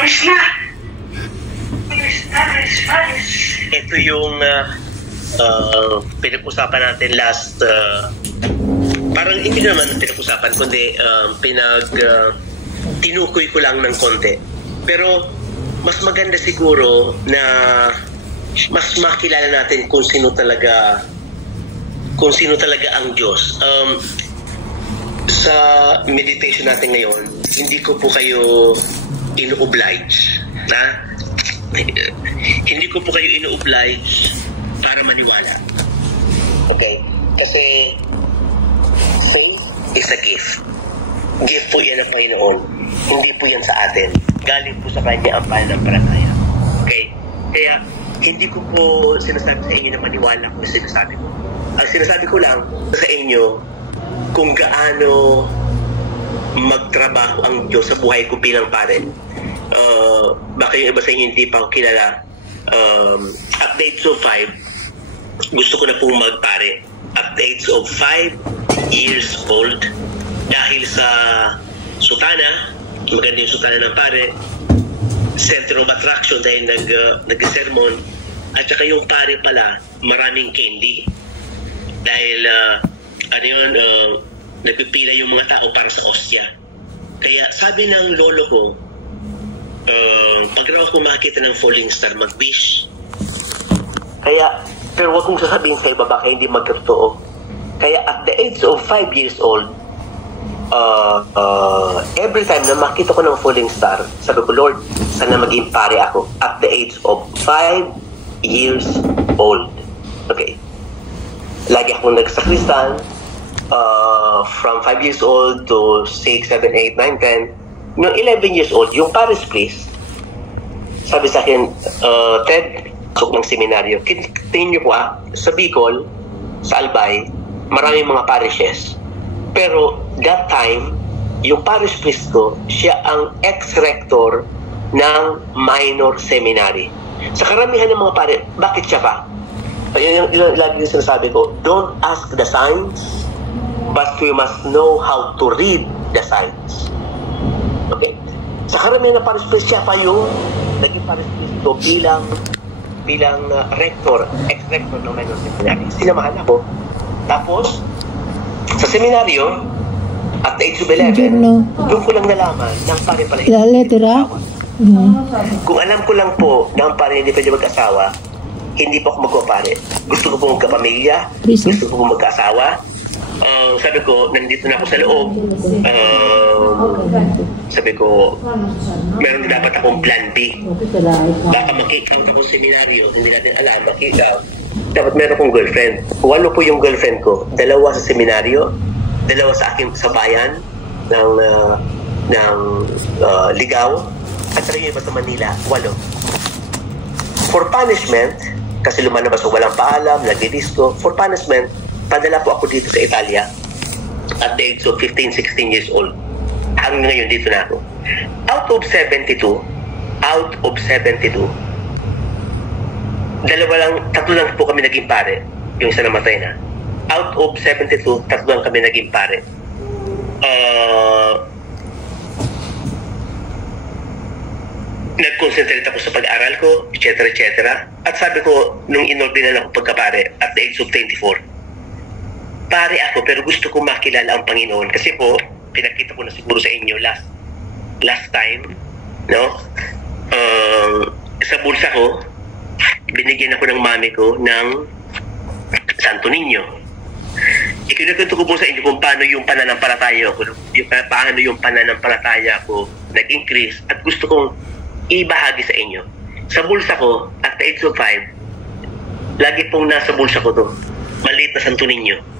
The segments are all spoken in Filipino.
Alis na! Alis. Ito yung pinag-usapan natin last, parang hindi naman pinag-usapan, kundi tinukoy ko lang ng konti. Pero mas maganda siguro na mas makilala natin kung sino talaga ang Diyos. Sa meditation natin ngayon, hindi ko po kayo ino-oblige, hindi ko po kayo ino-oblige para maniwala. Okay? Kasi faith is a gift. Gift po yan ng Panginoon. Hindi po yan sa atin. Galing po sa Kanya ang pananampalataya. Okay? Kaya, hindi ko po sinasabi sa inyo na maniwala kung sinasabi ko. Ang sinasabi ko lang sa inyo kung gaano magtrabaho ang Diyos sa buhay ko bilang pare. Baka yung iba sa inyo hindi pa ako kilala. At the age of 5, gusto ko na pong magpare. At the age of 5 years old, dahil sa sutana, maganda yung sutana ng pare, center of attraction dahil nag-sermon, at saka yung pare pala, maraming candy. Dahil, nagpipila yung mga tao para sa ostya. Kaya sabi ng lolo ko, pag raw ko makakita ng falling star, mag-wish. Kaya, pero wag kong sasabihin sa iba, baka hindi magkatotoo. Kaya at the age of 5 years old, every time na makita ko ng falling star, sabi ko, Lord, sana maging pare ako. At the age of 5 years old. Okay. Lagi akong nagsakristan, from 5 years old to 6, 7, 8, 9, 10. Noong 11 years old, yung parish priest, sabi sa akin, Ted, pasok ng seminaryo. Tingin nyo po sa Bicol, sa Albay, maraming mga parishes. Pero that time, yung parish priest ko, siya ang ex-rector ng minor seminary. Sa karamihan ng mga parish, bakit siya pa? Yung lagi yung sinasabi ko, don't ask the signs, but we must know how to read the signs. Okay. Sa karamihan ng parish priest, siya pa yung naging parish priest ko bilang rector, ex-rector ng minor seminary. Sinamahan ako. Tapos, sa seminaryo, at the age of 11, doon ko lang nalaman na ang pare pala hindi mag-asawa. Kung alam ko lang po na ang pare hindi pwede mag-asawa, hindi po ako magpapare. Gusto ko po magkapamilya, gusto ko po magkaasawa. Sabi ko, nandito na ako sa loob. Sabi ko, meron na dapat akong plan B. Baka makikita akong seminaryo, hindi natin alam, makikita. Dapat meron akong girlfriend. 8 po yung girlfriend ko. 2 sa seminaryo, 2 sa aking sa bayan ng Ligaw, at 3 yung iba sa Manila, 8. For punishment, kasi lumalabas ko walang paalam, nagdi-disco, for punishment, padala po ako dito sa Italia at the age of 15, 16 years old. Hanggang ngayon dito na ako. Out of 72, tatlo lang po kami naging pare. Yung isa namatay na. Out of 72, tatlo lang kami naging pare. Nag-concentrate ako sa pag-aral ko, etc. At sabi ko, nung inordinan ako pagkapare at the age of 24, pare ako pero gusto ko makilala ang Panginoon. Kasi po, pinakita ko na siguro sa inyo last time, no? Sa bulsa ko, binigyan ako ng mami ko ng Santo Niño. Ikinukwento ko po sa inyo kung paano yung pananampalataya ko, nag-increase at gusto kong ibahagi sa inyo. Sa bulsa ko, at the age of 5, lagi pong nasa bulsa ko to, maliit na Santo Niño.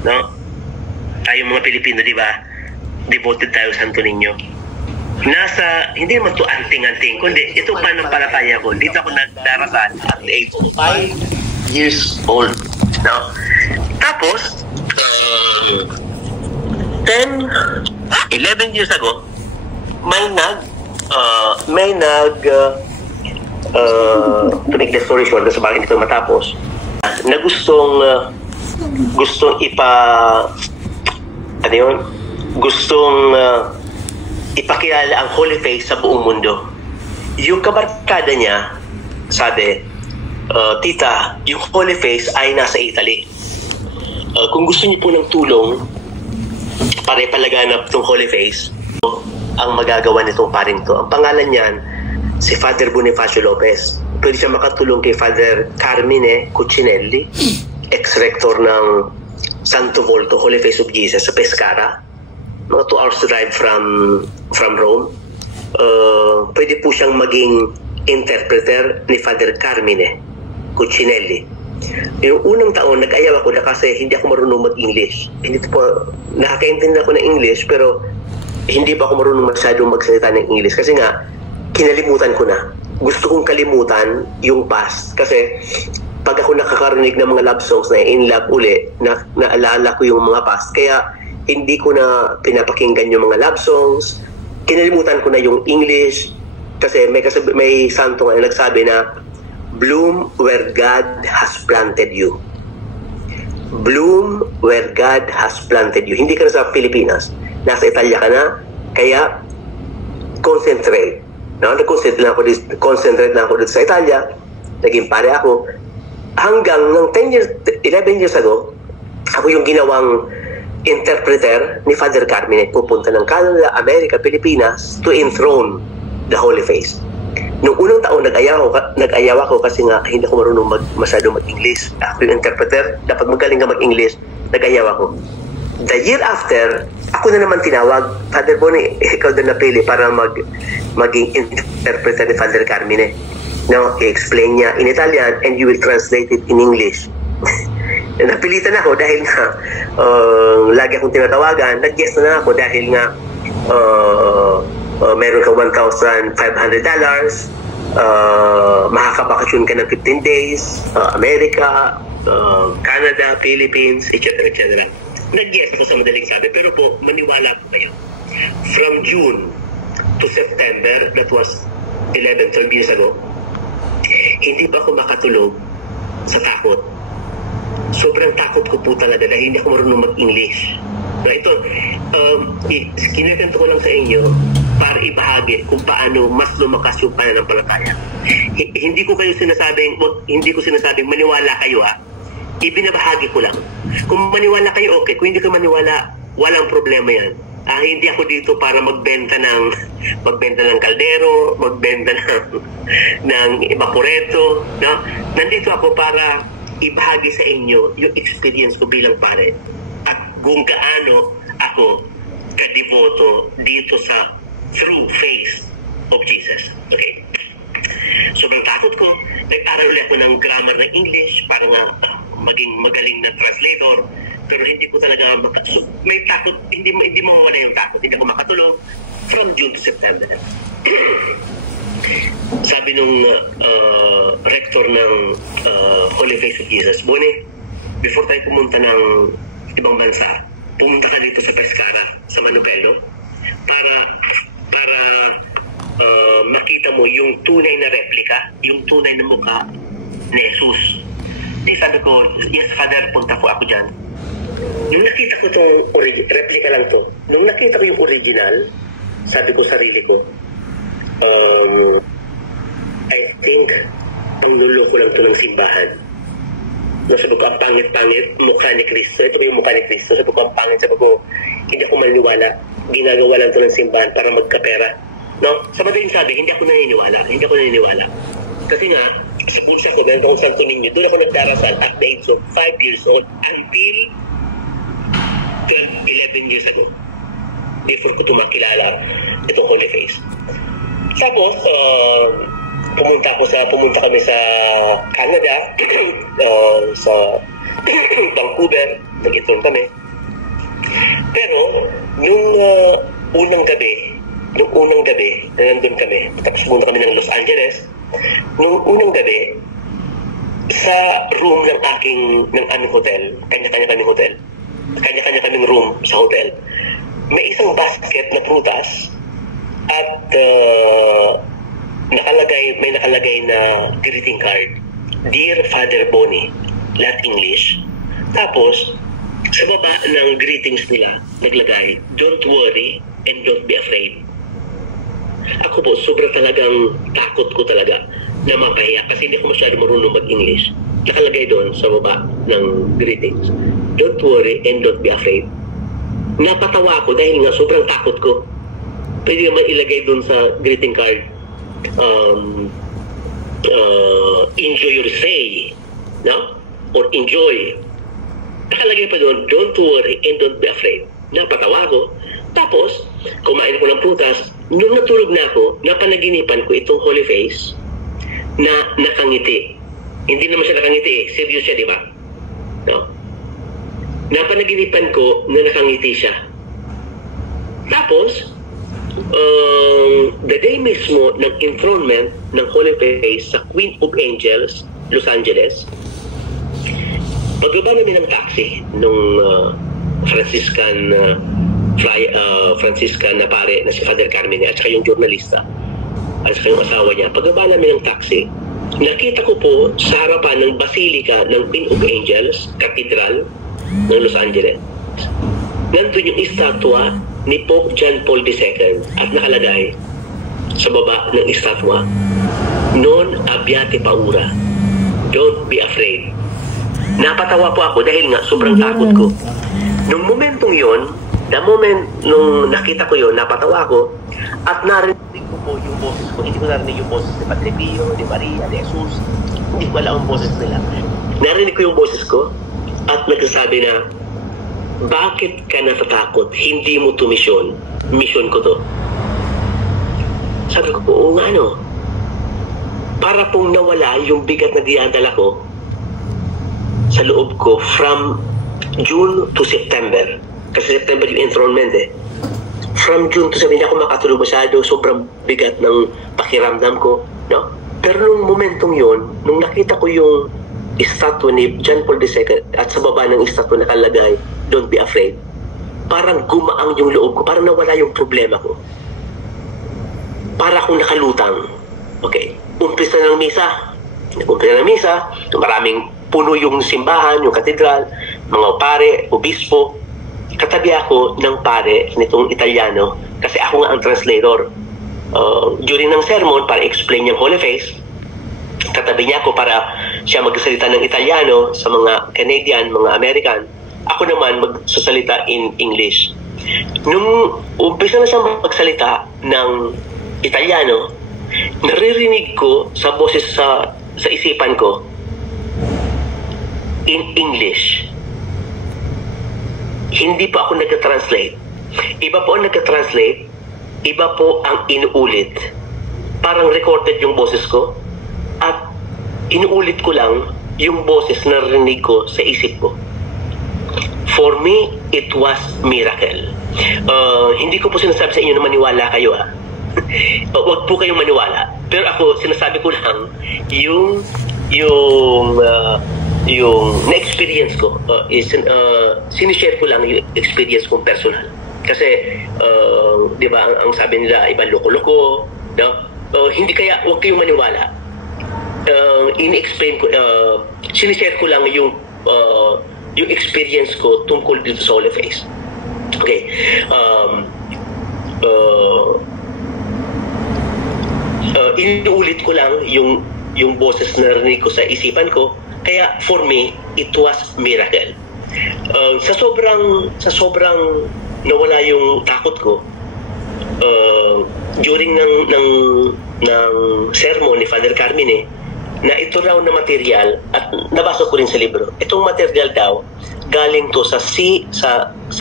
No? Tayo mga Pilipino, di ba? Devoted tayo sa Santo Niño. Hindi naman to anting-anting, kundi ito pananampalataya ko. Dito ako nagdarasal at the age of 5 years old. No? Tapos, 11 years ago, to make the story short, sa bakit ito matapos, na gustong ipakilala ang Holy Face sa buong mundo. Yung kabarkada niya, sabi, tita, yung Holy Face ay nasa Italy. Kung gusto niyo po ng tulong para ipalaganap itong Holy Face, ang magagawa nitong paring to. Ang pangalan niyan, si Father Bonifacio Lopez. Pwede siya makatulong kay Father Carmine Cucinelli, ex-rector ng Santo Volto, Holy Face of Jesus sa Pescara. Mga 2 hours drive from Rome. Pwede po siyang maging interpreter ni Father Carmine Cucinelli. Yung unang taon, nag-ayaw ako na kasi hindi ako marunong mag-English. Hindi po, nakakaintindi ako ng English, pero hindi pa ako marunong masyadong magsalita ng English. Kasi nga, kinalimutan ko na. Gusto kong kalimutan yung past. Kasi pag ako nakakarinig ng mga love songs na in love uli, naalala ko yung mga past. Kaya hindi ko na pinapakinggan yung mga love songs. Kinalimutan ko na yung English. Kasi may santo nga na nagsabi na, bloom where God has planted you. Bloom where God has planted you. Hindi ka na sa Pilipinas. Nasa Italia ka na. Kaya, concentrate. No? Concentrate na ako dito sa Italia. Naging pare ako. Hanggang ng 11 years ago, ako yung ginawang interpreter ni Father Carmine. Pupunta ng Canada, America, Pilipinas to enthrone the Holy Face. Nung unang taon, nag-ayaw ako kasi nga hindi ako marunong masyadong mag-English. Ako yung interpreter, dapat magaling ka mag-English. Nag-ayaw ako. The year after, ako na naman tinawag, Father Bonnie, ikaw din napili para maging interpreter ni Father Carmine. No, i-explain niya in Italian and you will translate it in English. Napilitan ako dahil nga lagi akong tinatawagan. Nag-guess na ako dahil nga meron ka $1,500, makakabakasyon ka ng 15 days, America, Canada, Philippines, etc. etc. Nag-guess ako sa madaling sabi, pero po, maniwala po kayo. From June to September, that was 11-12 years ago, hindi pa ako makatulog sa takot. Sobrang takot ko po talaga dahil hindi ako marunong mag-English. So ito, kinakanta ko lang sa inyo para ibahagi kung paano mas lumakas yung pananampalataya. Hindi ko sinasabing maniwala kayo ibinabahagi ko lang. Kung maniwala kayo, okay. Kung hindi ka maniwala, walang problema yan. Hindi ako dito para magbenta ng kaldero, magbenta ng evaporeto. No? Nandito ako para ibahagi sa inyo yung experience ko bilang pare at kung gaano ako kadiboto dito sa true face of Jesus. Okay? Sobrang takot ko. Nag-aral ulit ako ng grammar ng English para nga maging magaling na translator. Pero hindi ko talaga may takot. Hindi mawawala yung takot. Hindi ako makatulog from June to September. Sabi nung rector ng Holy Face of Jesus, Bonnie, before tayo pumunta ng ibang bansa, pumunta ka dito sa Pescara, sa Manubelo, para makita mo yung tunay na replika, yung tunay na mukha ni Jesus. Di sabi ko, yes, Father, punta po ako dyan. Nung nakita ko itong replika lang to, nung nakita ko yung original, sabi ko sarili ko, I think ang nuloko lang to ng simbahan. Sabi ko, ang pangit-pangit, mukha ni Cristo. Ito ba yung mukha ni Cristo? Sabi ko, ang pangit. Sabi ko, hindi ako maniniwala. Ginagawa lang to ng simbahan para magkapera. No? Sa madaling sabi, hindi ako naniniwala. Kasi nga, sa bulsa ko, meron akong Santo Niño, doon ako nagdarasal at the age of 5 years old until 11 years ago. Before ko tumakilala itong Holy Face. Tapos, pumunta kami sa Canada, sa Vancouver, nag-intern kami. Pero, nung unang gabi na nandun kami, tapos pumunta kami ng Los Angeles, nung unang gabi, sa room ng aming hotel, kanya-kanya kaming room sa hotel, may isang basket na prutas at may nakalagay na greeting card. Dear Father Bonnie, lahat English. Tapos, sa baba ng greetings nila, naglagay, don't worry and don't be afraid. Ako po, sobrang talagang takot ko talaga na mapahiya kasi hindi ko masyado marunong mag-English. Nakalagay doon sa baba ng greetings, "Don't worry and don't be afraid." Napatawa ako dahil nga sobrang takot ko. Pwede naman ilagay doon sa greeting card, "Enjoy your stay," no? Or enjoy. Nakalagay pa doon, "Don't worry and don't be afraid." Napatawa ko. Tapos, kumain ko ng prutas. Nung natulog na ako, napanaginipan ko itong holy face na nakangiti. Hindi naman siya nakangiti eh. Serious siya, di ba? No? Napanaginipan ko na nakangiti siya. Tapos, the day mismo ng enthronement ng holy face sa Queen of Angels, Los Angeles, pagbaba namin ng taxi nung Franciscan na pare na si Father Carmine at saka yung journalista at saka yung asawa niya. Pagbaba namin ng taxi, nakita ko po sa harapan ng Basilica ng Queen of Angels, Cathedral ng Los Angeles, nandun yung estatwa ni Pope John Paul II at nakalagay sa baba ng estatwa, "Non abbiate paura, don't be afraid." Napatawa po ako dahil nga sobrang takot ko. Nung momentong yon, the moment nung nakita ko yon, napatawa ako at narinig ko po yung boses ko. Hindi ko narinig yung boses ni Padre Pio, ni Maria, ni Jesus. Hindi ko alam ang boses nila. Narinig ko yung boses ko at nagsasabi na, "Bakit ka natatakot? Hindi mo to mission. Mission ko to." Sabi ko po, "Oo nga no." Para pong nawala yung bigat na dinadala ko sa loob ko from June to September. Kasi September yung enthronement eh. From June to September, hindi ako makatulog masyado. Sobrang bigat ng pakiramdam ko. No? Pero nung momentong yon, nung nakita ko yung estatwa ni John Paul II at sa baba ng estatwa nakalagay, "Don't be afraid," parang gumaang yung loob ko. Parang nawala yung problema ko. Para akong nakalutang. Okay. Umpisa ng misa. Umpisa ng misa. Maraming puno yung simbahan, yung katedral, mga pare, obispo. Katabi ako ng pare nitong Italiano kasi ako nga ang translator. During ng sermon, para explain yung Holy Face, katabi niya ako para siya magsalita ng Italiano sa mga Canadian, mga American. Ako naman magsasalita in English. Nung umpisa na siya magsalita ng Italiano, naririnig ko sa boses sa isipan ko in English. Hindi pa ako nag-translate. Iba po ang nag-translate, iba po ang inuulit. Parang recorded yung boses ko at inuulit ko lang yung boses na narinig ko sa isip ko. For me, it was miracle. Hindi ko po sinasabi sa inyo na maniwala kayo Huwag po kayong maniwala. Pero ako, sinasabi ko lang yung na-experience ko, sinishare ko lang yung experience kong personal. Kasi, di ba, ang sabi nila, ibang loko-loko, no? Hindi kaya, huwag kayong maniwala. In-explain ko, sinishare ko lang yung experience ko tungkol dito sa Holy Face. Okay. Inuulit ko lang yung boses na narinig ko sa isipan ko. Kaya for me, it was miracle. Sa sobrang nawala yung takot ko, during ng sermon ni Father Carmine, na ito raw na material, at nabasa ko rin sa libro, itong material daw, galing to sa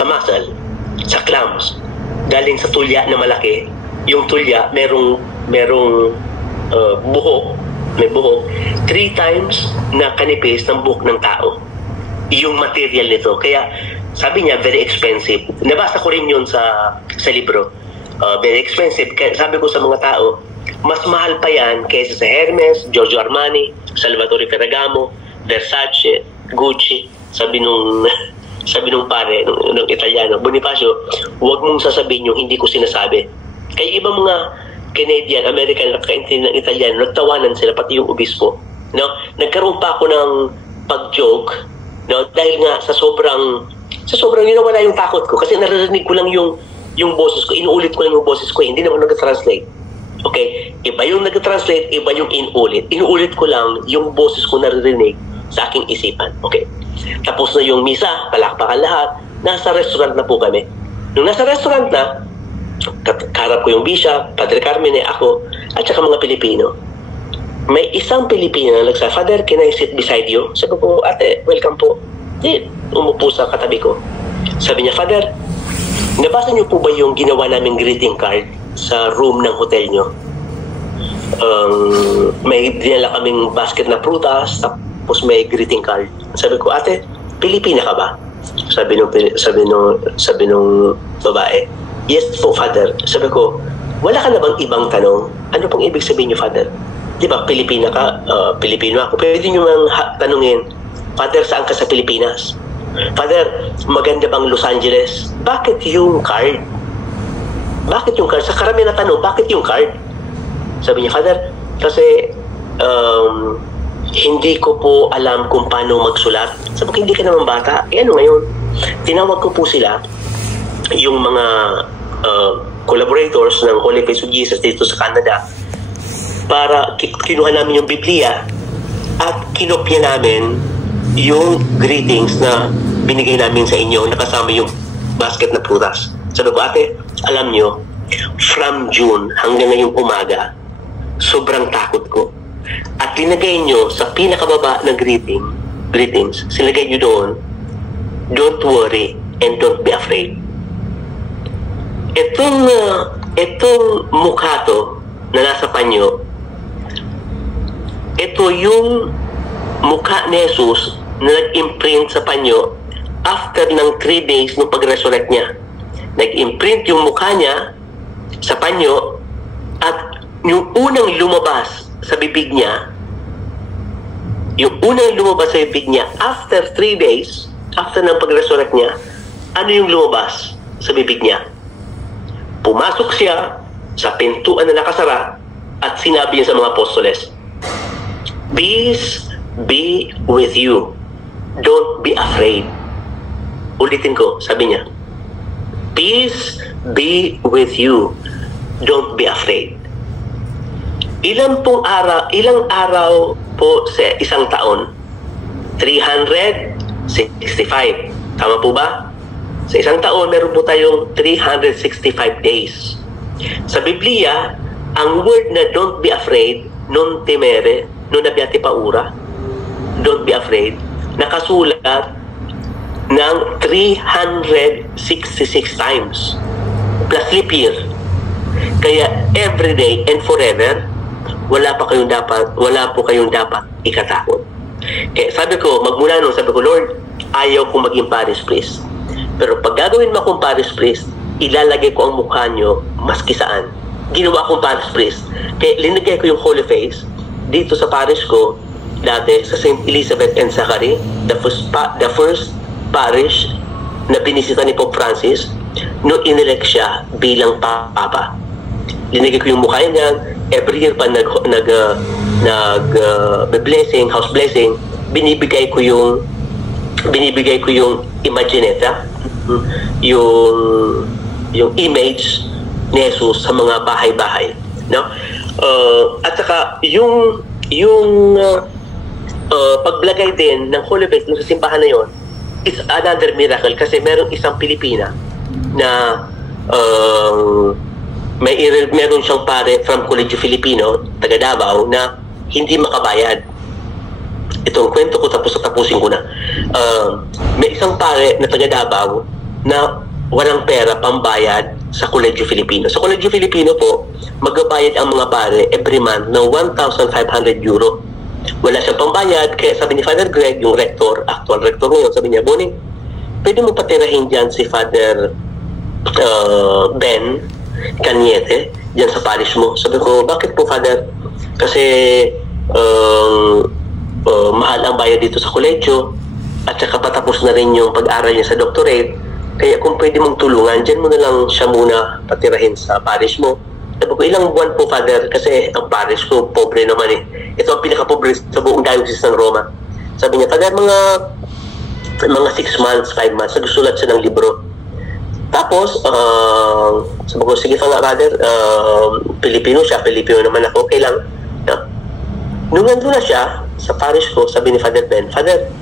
muscle, sa clams, galing sa tulya na malaki. Yung tulya, merong buhok, may buhok, 3 times na kanipis ng buhok ng tao. Yung material nito. Kaya, sabi niya, very expensive. Nabasa ko rin yun sa libro. Very expensive. Kaya sabi ko sa mga tao, mas mahal pa yan kaysa sa Hermes, Giorgio Armani, Salvatore Ferragamo, Versace, Gucci. Sabi nung pare, nung Italiano, Bonifacio, huwag mong sasabihin yung hindi ko sinasabi. Kaya ibang mga Canadian, American na kakaintindi ng Italiano, nagtawanan sila, pati yung obispo. No? Nagkaroon pa ako ng pag-joke, no? Dahil nga sa sobrang yung takot ko kasi naririnig ko lang yung boses ko, inuulit ko lang yung boses ko, hindi naman nag-translate. Okay? Iba yung nag-translate, iba yung inulit. Inuulit ko lang yung boses ko naririnig sa aking isipan. Okay? Tapos na yung misa, palakpakan lahat, nasa restaurant na po kami. Nung nasa restaurant na, kaharap ko yung bishop, Padre Carmen, ako, at saka mga Pilipino. May isang Pilipino na nagsabi, Father, can I sit beside you? Sabi ko, ate, welcome po. Umupo sa katabi ko. Sabi niya, Father, nabasa niyo po ba yung ginawa naming greeting card sa room ng hotel niyo? May dinala kaming basket na prutas, tapos may greeting card. Sabi ko, ate, Pilipina ka ba? Sabi nung babae, yes po, Father. Sabi ko, wala ka na bang ibang tanong? Ano pong ibig sabihin niyo, Father? Di ba, Pilipina ka? Pilipino ako. Pwede niyo mang tanungin, Father, saan ka sa Pilipinas? Father, maganda bang Los Angeles? Bakit yung card? Bakit yung card? Sa karamihan na tanong, bakit yung card? Sabi niya, Father, kasi hindi ko po alam kung paano magsulat. Sabi ko, hindi ka naman bata. Ano ngayon? Tinawag ko po sila, yung mga collaborators ng Holy Face of Jesus dito sa Canada, para kinuha namin yung Biblia at kinopya namin yung greetings na binigay namin sa inyo, nakasama yung basket na prutas. Sabi ko, ate, alam nyo, from June hanggang ngayong umaga, sobrang takot ko. At linagay nyo sa pinakababa ng greetings, silagay nyo doon, don't worry and don't be afraid. Itong mukha to na nasa panyo, ito yung mukha ni Jesus na nag-imprint sa panyo after ng 3 days nung pag-resurrect niya. Nag-imprint yung mukha niya sa panyo at yung unang lumabas sa bibig niya, after 3 days, after ng pag-resurrect niya, ano yung lumabas sa bibig niya? Pumasok siya sa pintuan na nakasara at sinabi niya sa mga apostoles, peace be with you. Don't be afraid. Ulitin ko, sabi niya, peace be with you. Don't be afraid. Ilang araw po sa isang taon? 365. Tama po ba? Sa isang taon, meron po tayong 365 days. Sa Biblia, ang word na don't be afraid, non temere, non abbiate paura, don't be afraid, nakasulat ng 366 times plus leap year. Kaya every day and forever, wala po kayong dapat ikatakot. Kaya sabi ko, magmula nung sabi ko, Lord, ayaw kong maging parish priest. Pero pag gagawin mo akong parish priest, ilalagay ko ang mukha nyo maski saan. Ginawa akong parish priest. Kaya linagay ko yung Holy Face dito sa parish ko, dati sa St. Elizabeth and Zachary, the first parish na binisita ni Pope Francis no inelect siya bilang papa. Linagay ko yung mukha niya. Every year pa blessing, house blessing, binibigay ko yung imagineta, yung image ni Jesus sa mga bahay-bahay, no? At saka yung paglagay din ng Holy Face sa simbahan na yon is another miracle kasi merong isang Pilipina na meron siyang pare from Colegio Filipino, taga Davao, na hindi makabayad. Itong kwento ko tapusin ko na. May isang pare na taga Davao na walang pera pambayad sa Colegio Filipino. Sa Colegio Filipino po, magbabayad ang mga pare every month ng 1,500 euro. Wala siyang pambayad, kaya sabi ni Father Greg, yung rector, actual rector ngayon, sabi niya, Boning, pwede mo patirahin dyan si Father Ben Cañete, dyan sa parish mo. Sabi ko, bakit po, Father? Kasi mahal ang bayad dito sa koledyo at saka patapos na rin yung pag-aral niya sa doctorate. Kaya kung pwede mong tulungan, dyan mo na lang siya muna patirahin sa parish mo. Sabi ko, ilang buwan po, Father? Kasi ang parish ko, pobre naman eh. Ito ang pinaka-pobre sa buong diocese ng Roma. Sabi niya, Father, mga 6 months, 5 months, nagsusulat siya ng libro. Tapos, sabi ko, sige ka nga, Father, Pilipino siya, Pilipino naman ako, okay lang. Nung nandun na siya, sa parish ko, sabi ni Father Ben, Father,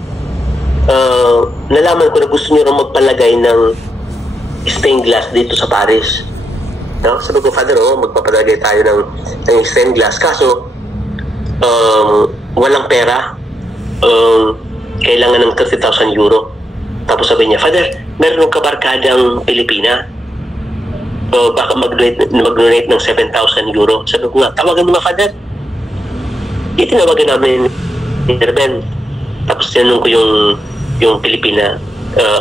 nalaman ko na gusto niyo rin magpalagay ng stained glass dito sa parish. No? Sabi ko, Father, magpapalagay tayo ng stained glass. Kaso, walang pera. Kailangan ng 30,000 euro. Tapos sabi niya, Father, meron ng kabarkadang Pilipina. Baka mag-donate ng 7,000 euro. Sabi ko nga, tawagan mo na, Father. Itinawagan namin ni Ben. Tapos tinanong ko yung Pilipina.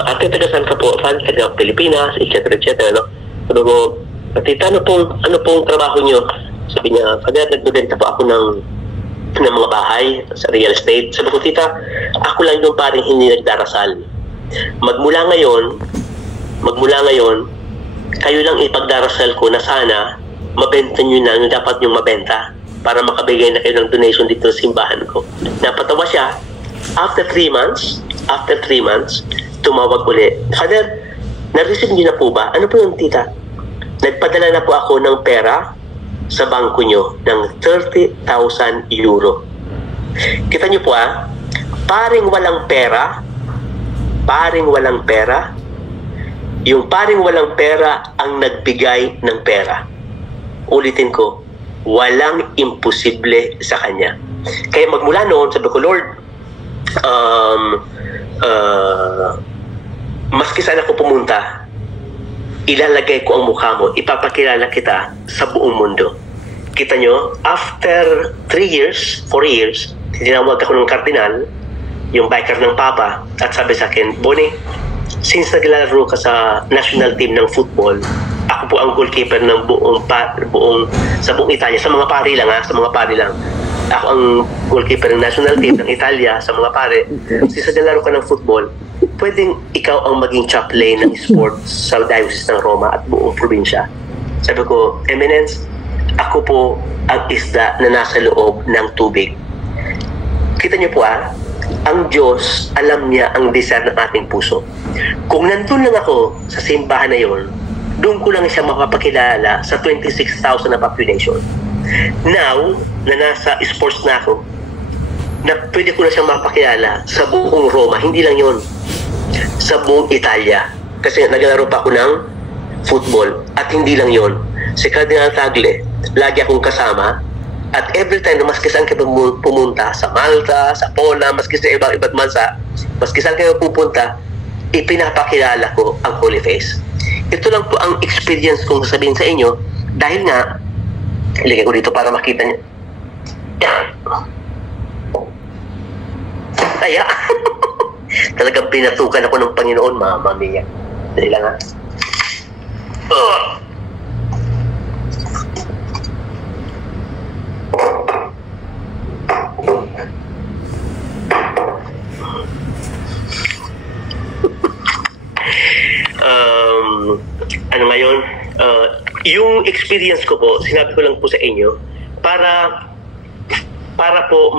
Ate, taga-saan ka po? Father, taga Pilipinas, etc. No? Sabi ko, Tita, ano pong trabaho niyo? Sabi niya, Father, nag-donate po ako ng mga bahay sa real estate. Sabi ko, Tita, ako lang yung paring hindi nagdarasal. Magmula ngayon, kayo lang ipagdarasal ko na sana mabenta nyo na yung dapat nyong mabenta para makabigay na kayo ng donation dito sa simbahan ko. Napatawa siya. After 3 months, tumawag ulit. Father, na-receive niyo na po ba? Ano po yung Tita? Nagpadala na po ako ng pera sa bangko nyo ng 30,000 euro. Kita nyo po paring walang pera, yung paring walang pera ang nagbigay ng pera. Ulitin ko, walang imposible sa kanya. Kaya magmula noon, sabi ko, Lord, maski saan ako pumunta, ilalagay ko ang mukha mo, ipapakilala kita sa buong mundo. Kita nyo, after 4 years, tinawag ako ng kardinal, yung biker ng Papa, at sabi sa akin, Bonnie, since naglalaro ka sa national team ng football, ako po ang goalkeeper ng sa buong Italia, sa mga pari lang. Ako ang goalkeeper ng national team ng Italia sa mga pare. Since naglalaro ka ng football, pwedeng ikaw ang maging chaplain ng sports sa Diocese ng Roma at buong probinsya. Sabi ko, Eminence, ako po ang isda na nasa loob ng tubig. Kita niyo po ang Diyos, alam niya ang desire ng ating puso. Kung nandun lang ako sa simbahan na yon, doon ko lang siya mapapakilala sa 26,000 na population. Now, na nasa sports na ako, na pwede ko na siya mapakilala sa buong Roma, hindi lang yon, sa buong Italia. Kasi naglalaro pa ako ng football. At hindi lang yon, si Cardinal Tagle, lagi akong kasama. At every time na maski saan kayo pumunta, sa Malta, sa Poland, maski sa iba't bansa, maski saan kayo pupunta, ipinapakilala ko ang Holy Face. Ito lang po ang experience kong sasabihin sa inyo, dahil nga, ilagay ko dito para makita niyo. Kaya, talagang pinatukan ako ng Panginoon, Mama Mia. Dali lang ano ngayon, yung experience ko po, sinabi ko lang po sa inyo para po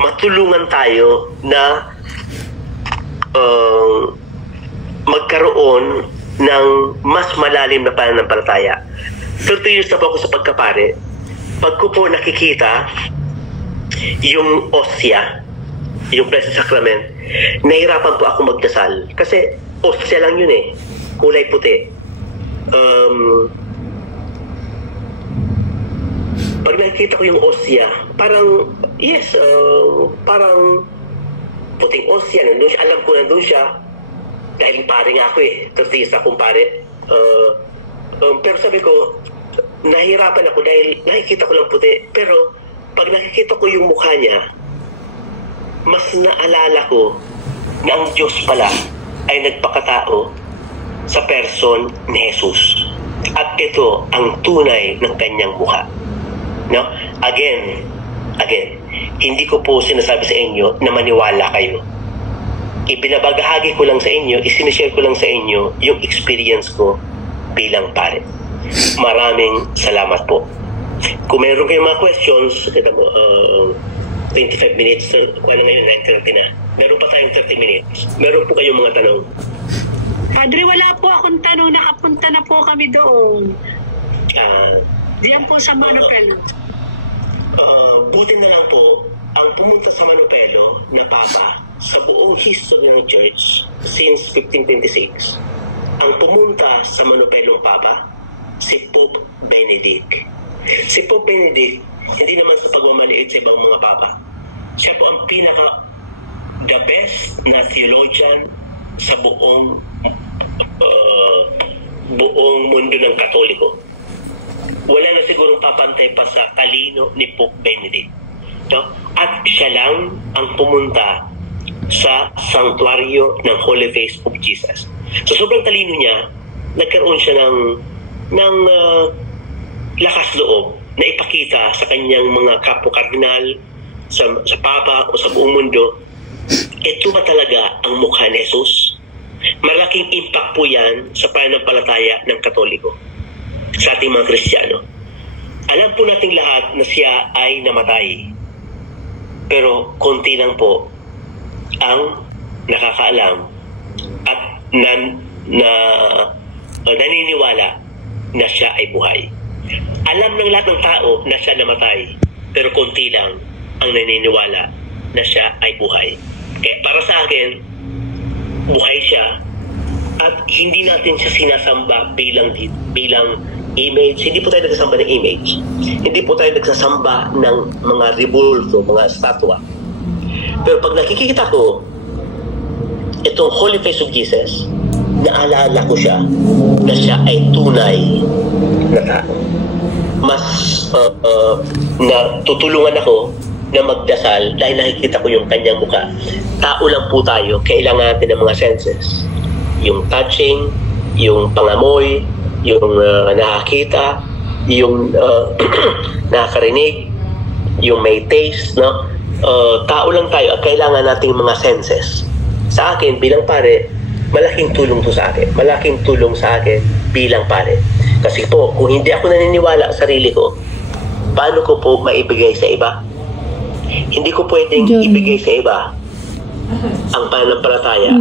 matulungan tayo na magkaroon ng mas malalim na pananampalataya. 30 years na po ako sa pagkapare. Pag ko po nakikita yung osya, yung Blessed Sacrament, nahirapan po ako magdasal. Kasi osya lang yun kulay puti. Pag nakikita ko yung osya, parang, parang puting osya. Nandun siya, alam ko nandun siya. Dahil pare nga ako 30 years akong pare. Pero sabi ko, nahihirapan ako dahil nakikita ko lang puti. Pero pag nakikita ko yung mukha niya, mas naalala ko na ang Diyos pala ay nagpakatao sa person ni Jesus. At ito ang tunay ng kanyang mukha. No? Again, hindi ko po sinasabi sa inyo na maniwala kayo. Ibinabagahagi ko lang sa inyo, isinishare ko lang sa inyo yung experience ko bilang pare. Maraming salamat po. Kung mayroon kayong mga questions, 25 minutes, kung ano ngayon, 9:30 na. Meron pa tayong 30 minutes. Meron po kayong mga tanong. Padre, wala po akong tanong. Nakapunta na po kami doon. Diyan po sa Manopelo. Buti na lang po, ang pumunta sa Manopelo na Papa sa buong history ng Church since 1526, ang pumunta sa Manopelong Papa, si Pope Benedict. Si Pope Benedict, hindi naman sa pagmamaliit sa ibang mga Papa. Siya po ang the best na theologian sa buong mundo ng Katoliko. Wala na sigurong papantay pa sa talino ni Pope Benedict. No? At siya lang ang pumunta sa sanctuaryo ng Holy Face of Jesus. So sobrang talino niya, nagkaroon siya ng lakas loob na ipakita sa kanyang mga kapwa-kardinal, sa Papa o sa buong mundo, ito ba talaga ang mukha ni Jesus? Malaking impact po yan sa pananampalataya ng Katoliko, sa ating mga Kristiyano. Alam po nating lahat na siya ay namatay. Pero konti lang po ang nakakaalam at naniniwala na siya ay buhay. Alam ng lahat ng tao na siya namatay, pero konti lang ang naniniwala na siya ay buhay. Kaya para sa akin, buhay siya at hindi natin siya sinasamba bilang image. Hindi po tayo nagsasamba ng image. Hindi po tayo nagsasamba ng mga rebulto, mga statwa. Pero pag nakikita ko itong Holy Face of Jesus, naalala ko siya na siya ay tunay na tao. Mas natutulungan ako na magdasal dahil nakikita ko yung kanyang mukha. Tao lang po tayo, kailangan natin ng mga senses. Yung touching, yung pangamoy, yung nakakita, yung nakakarinig, yung may taste, no? Tao lang tayo at kailangan nating mga senses. Sa akin, bilang pare, malaking tulong to sa akin. Malaking tulong sa akin bilang pare. Kasi po, kung hindi ako naniniwala sa sarili ko, paano ko po maibigay sa iba? Hindi ko pwedeng ibigay sa iba ang pananampalataya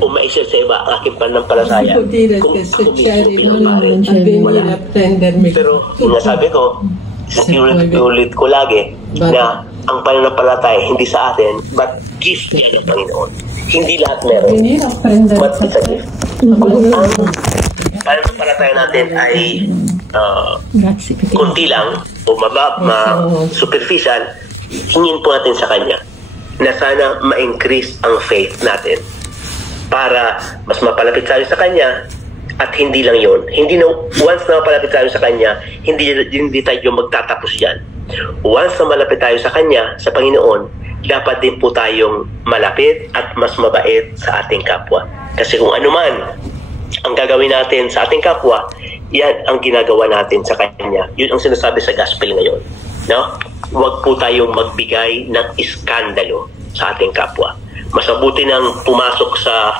o maisir sa iba ang aking pananampalataya kung ako mismo bilang pare wala. Pero sinasabi ko, ulit ko lagi na ang pananampalataya hindi sa atin but gift niya ng Panginoon. Hindi lahat meron but it's a gift. Kung ang pananampalataya natin ay kunti lang o superficial, hingin po natin sa Kanya na sana ma-increase ang faith natin para mas mapalapit tayo sa Kanya. At hindi lang yon. Hindi na, once na mapalapit tayo sa Kanya, hindi tayo magtatapos dyan. Once na malapit tayo sa Kanya, sa Panginoon, dapat din po tayong malapit at mas mabait sa ating kapwa. Kasi kung ano man ang gagawin natin sa ating kapwa, yan ang ginagawa natin sa Kanya. Yun ang sinasabi sa gospel ngayon. No? Huwag po tayong magbigay ng iskandalo sa ating kapwa. Mas mabuti nang pumasok sa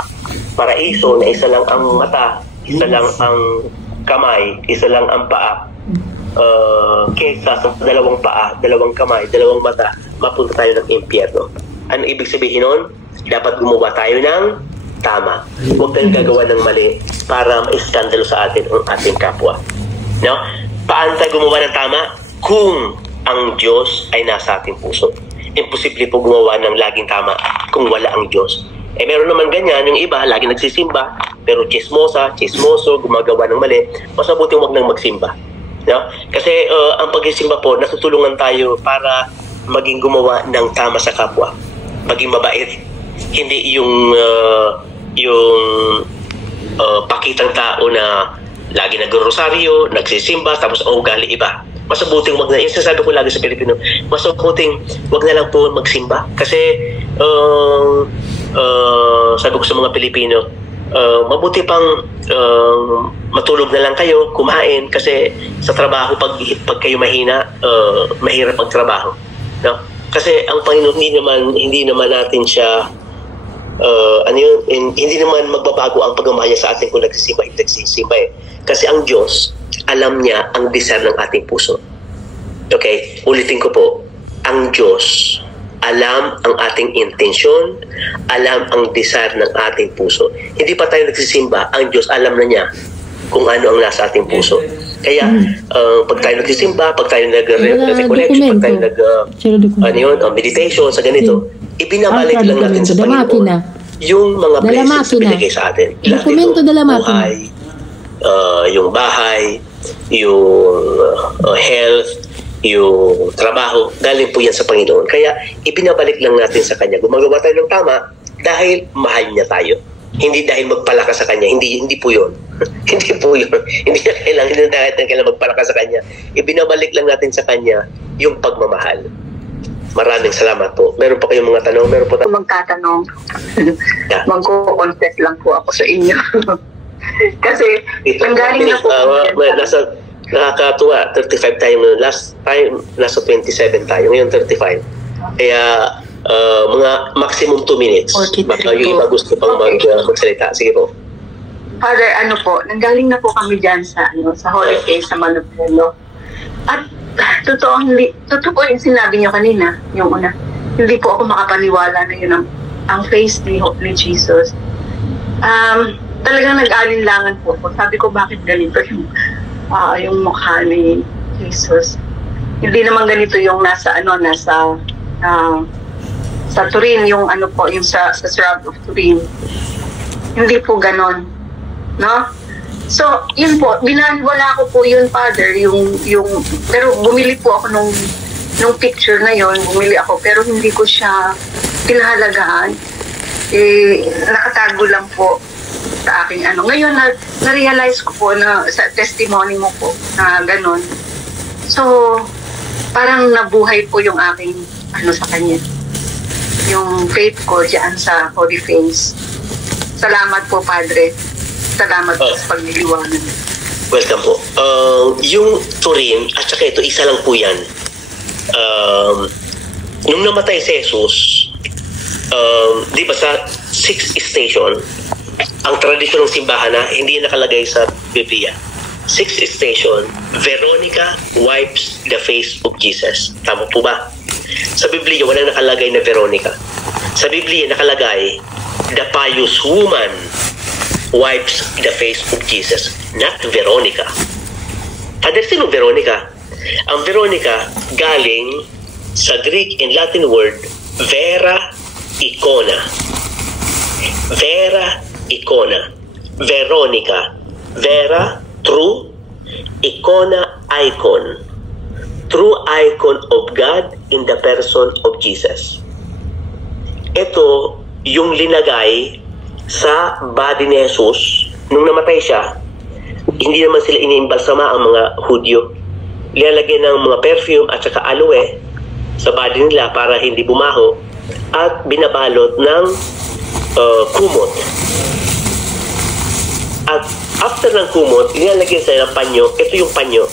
paraiso na isa lang ang mata, isa lang ang kamay, isa lang ang paa, kaysa sa dalawang paa, dalawang kamay, dalawang mata, mapunta tayo ng impyerno. Ano ibig sabihin nun? Dapat gumawa tayo ng tama. Huwag tayong gagawa ng mali para maiskandalo sa atin ang ating kapwa. No? Paano tayo gumawa ng tama? Kung ang Diyos ay nasa ating puso. Imposible po gumawa ng laging tama kung wala ang Diyos. Meron naman ganyan, yung iba, lagi nagsisimba, pero chismoso, gumagawa ng mali, mas mabuti huwag nang magsimba. No? Kasi ang pagsisimba po, natutulungan tayo para maging gumawa ng tama sa kapwa. Maging mabait. Hindi yung pakitang tao na lagi nag-rosaryo, nagsisimba, tapos ugali iba. Mas mabuting wag na, yung sasabi ko lagi sa Pilipino, mas mabuting wag na lang po magsimba. Kasi sabi ko sa mga Pilipino, mabuti pang matulog na lang kayo, kumain, kasi sa trabaho pag kayo mahina, mahirap ang trabaho. No? Kasi ang Panginoon hindi naman natin siya hindi naman magbabago ang pagmamahal niya sa atin kung nagsisimba eh. Kasi ang Diyos, alam niya ang desire ng ating puso. Okay? Ulitin ko po, ang Diyos alam ang ating intensyon, alam ang desire ng ating puso. Hindi pa tayo nagsisimba, ang Diyos alam na niya kung ano ang nasa ating puso. Kaya, pag tayo nagsisimba, pag tayo nag-recollection, pag tayo meditation sa ganito, ibinabalik lang natin sa Panginoon yung mga blessings na binigay sa atin. Lahat ito, buhay, yung bahay, yung health, yung trabaho, galing po yan sa Panginoon. Kaya, ibinabalik lang natin sa Kanya. Gumagawa tayo ng tama dahil mahal niya tayo. Hindi dahil magpalakas sa Kanya. Hindi po yun. Hindi po yun. Hindi na kailangan magpalakas sa Kanya. Ibinabalik lang natin sa Kanya yung pagmamahal. Maraming salamat po. Meron pa kayong mga tanong? Meron po magtatanong. Magko-confess lang po ako sa inyo. Kasi, nanggaling na po. Nakakatuwa, 35 tayo ngayon. Last time, nasa 27 tayo. Ngayon, 35. Kaya, mga maximum 2 minutes. Baka yung iba gusto pang magsalita. Sige po. Father, nanggaling na po kami dyan sa Holy Face sa Manupelo. At totoo po yung sinabi niyo kanina, yung una. Hindi po ako makapaniwala na yun ang face ni Jesus. Talagang nag-alinlangan po ako. Sabi ko, bakit ganito yung mukha ni Jesus? Hindi naman ganito yung nasa Turin, yung sa Shroud of Turin. Hindi po ganon. No? So, yun po, binaliwala ko po yun, Father, pero bumili po ako nung picture na yun, bumili ako, pero hindi ko siya pinahalagaan. Nakatago lang po sa aking Ngayon, na-realize ko po na sa testimony mo po na ganon. So, parang nabuhay po yung aking sa kanya. Yung faith ko dyan sa Holy Face. Salamat po, Padre. Salamat po sa pagliliwanag. Welcome po. Yung Turin, at saka ito, isa lang po yan. Nung namatay si Jesus, di ba sa 6th station, ang tradisyon ng simbahan na hindi nakalagay sa Biblia. 6th station, Veronica wipes the face of Jesus. Tama po ba? Sa Biblia, walang nakalagay na Veronica. Sa Biblia, nakalagay, the pious woman wipes the face of Jesus, not Veronica. Father, sino Veronica? Ang Veronica galing sa Greek and Latin word vera icona. Vera icona. Veronica. Vera, true. Icona, icon. True icon of God in the person of Jesus. Ito yung linagay sa body ni Jesus. Nung namatay siya, hindi naman sila iniimbalsama ang mga Hudyo. Lilalagay ng mga perfume at saka aloe sa body nila para hindi bumaho at binabalot ng kumot. At after ng kumot, nilalagyan sila ng panyo. Ito yung panyo.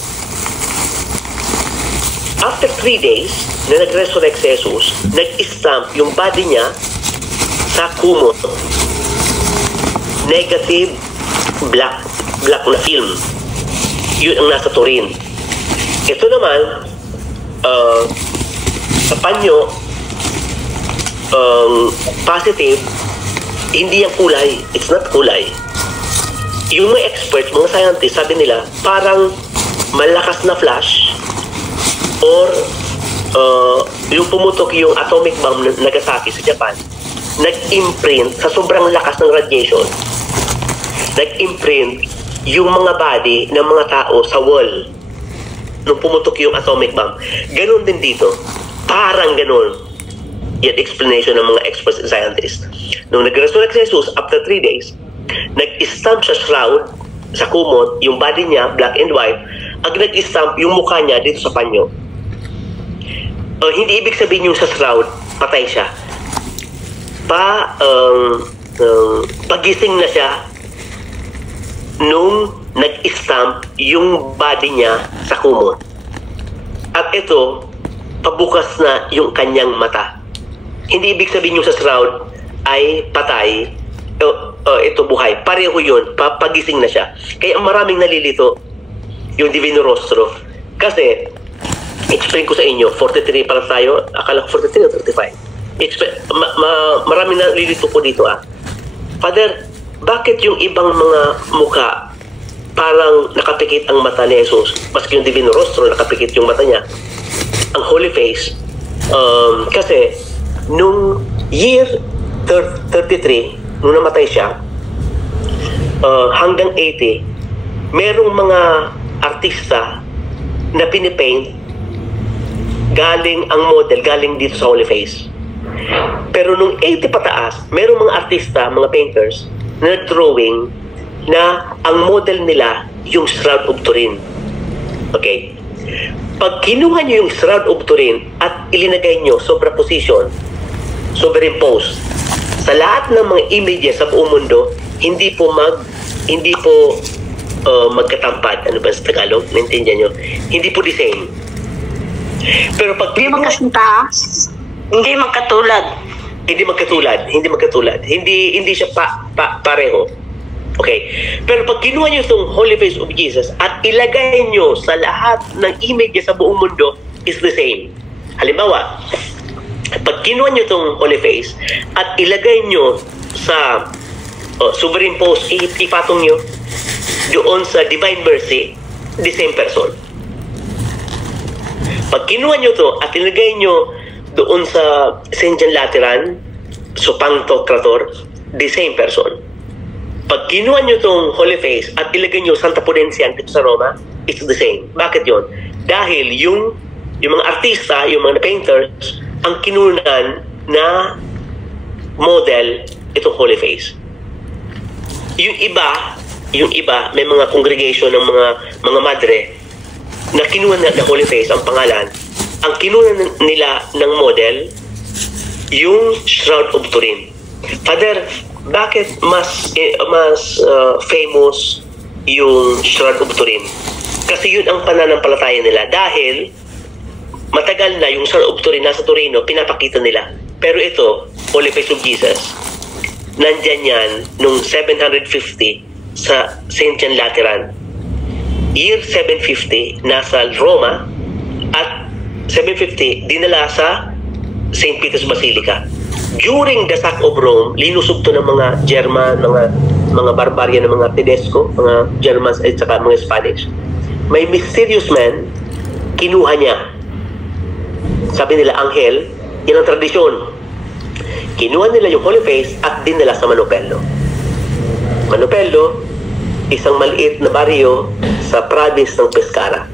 After 3 days na nag-resurrect si Jesus, nag-stamp yung body niya sa kumot. Negative black na film. Yun ang nasa Turin. Ito naman, sa panyo, positive, hindi yung kulay. It's not kulay. Yung mga experts, mga scientists, sabi nila, parang malakas na flash or yung pumutok yung atomic bomb na Nagasaki sa Japan, nag-imprint sa sobrang lakas ng radiation, nag-imprint yung mga body ng mga tao sa wall nung pumutok yung atomic bomb. Ganon din dito. Parang ganon. Yan explanation ng mga experts and scientists. Nung nag-resurrect si Jesus, after 3 days, nag-stamp sa shroud, sa kumot, yung body niya, black and white, ang nag-stamp yung mukha niya dito sa panyo. Hindi ibig sabihin yung sa shroud, patay siya. Pagising na siya nung nag-stamp yung body niya sa kumot. At ito, pabukas na yung kanyang mata. Hindi ibig sabihin yung sa shroud ay patay, ito buhay. Pareho yun, pagising na siya. Kaya maraming nalilito yung Divino Rostro. Kasi, explain ko sa inyo, 43 para tayo, akala ko 43 o 35. Marami na lilito ko dito Father, bakit yung ibang mga mukha parang nakapikit ang mata ni Jesus, maski yung Divino Rostro nakapikit yung mata niya, ang Holy Face, kasi nung year 33, nung namatay siya, hanggang 80, merong mga artista na pinipaint galing ang model, galing dito sa Holy Face. Pero nung 80 pataas, merong mga artista, mga painters, na drawing na ang model nila yung Shroud of Turin. Okay? Pag kinuha nyo yung Shroud of Turin at ilinagay nyo superposition, superimpose, sa lahat ng mga images sa buong mundo, hindi po magkatampad. Ano ba sa Tagalog? Naintindihan nyo? Hindi po the same. Pero pag Hindi magkasinta. Hindi magkatulad. Hindi siya pareho. Okay. Pero pag kinuha nyo itong Holy Face of Jesus at ilagay nyo sa lahat ng images sa buong mundo, is the same. Halimbawa, pag kinuha nyo itong Holy Face at ilagay nyo sa superimpose, ipatong nyo doon sa Divine Mercy, the same person. Pag kinuha nyo to at ilagay nyo doon sa St. John Lateran, so Pantocrator, the same person. Pag kinuha nyo itong Holy Face at ilagay nyo Santa Pudencia dito sa Roma, it's the same. Bakit yon? Dahil yung mga artista, yung mga painters, ang kinunan na model itong Holy Face. Yung iba, may mga congregation ng mga madre na kinuha na Holy Face ang pangalan. Ang kinuha nila ng model, yung Shroud of Turin. Father, bakit mas famous yung Shroud of Turin? Kasi yun ang pananampalataya nila. Dahil matagal na yung Shroud of Turin nasa Torino, pinapakita nila. Pero ito, Holy Face of Jesus, nandyan yan nung 750 sa St. John Lateran. Year 750, nasa Roma, at 750, dinala sa St. Peter's Basilica. During the sack of Rome, linusog to ng mga German, mga barbarian, ng mga Tedesco, mga Germans at saka mga Spanish. May mysterious man, kinuha niya. Sabi nila, anghel, yan ang tradisyon. Kinuha nila yung Holy Face at dinala sa Manopello. Manopello, isang maliit na baryo sa province ng Pescara.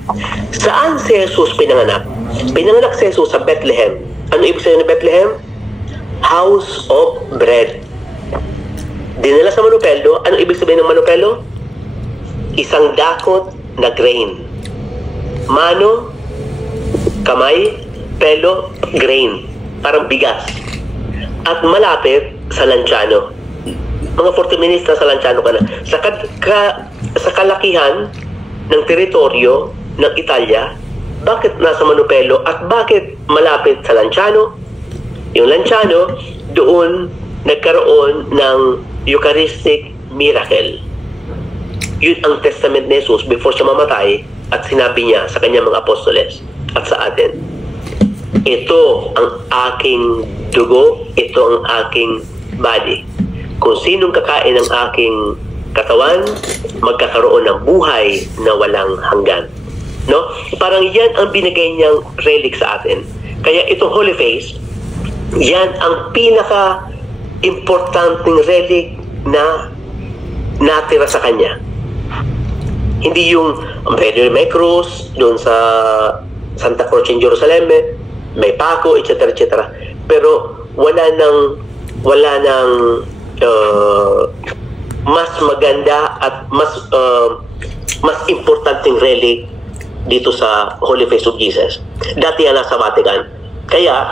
Saan si Jesus pinanganak? Pinanganak si Jesus sa Bethlehem. Ano ibig sabihin ng Bethlehem? House of Bread. Dinala sa Manopello. Ano ibig sabihin ng Manopello? Isang dakot na grain. Mano, kamay, pelo, grain. Parang bigas. At malapit sa Lanciano. Mga 40 minutes na sa Lanciano ka na. Sa kalakihan ng teritoryo ng Italia, bakit nasa Manopello at bakit malapit sa Lanciano? Yung Lanciano, doon nagkaroon ng Eucharistic miracle. Yun ang testament ni Jesus before siya mamatay at sinabi niya sa kanyang mga apostoles at sa atin, ito ang aking dugo, ito ang aking body. Kung sinong kakain ng aking katawan, magkakaroon ng buhay na walang hanggan. No? Parang yan ang binigay niyang relic sa atin. Kaya itong Holy Face, yan ang pinaka-importanting relic na natira sa kanya. Hindi yung may cross doon sa Santa Croce in Jerusalem, may pako, etc. etc. Pero wala nang mas maganda at mas importanteng relic dito sa Holy Face of Jesus. Dati yan nasa Vatican. Kaya,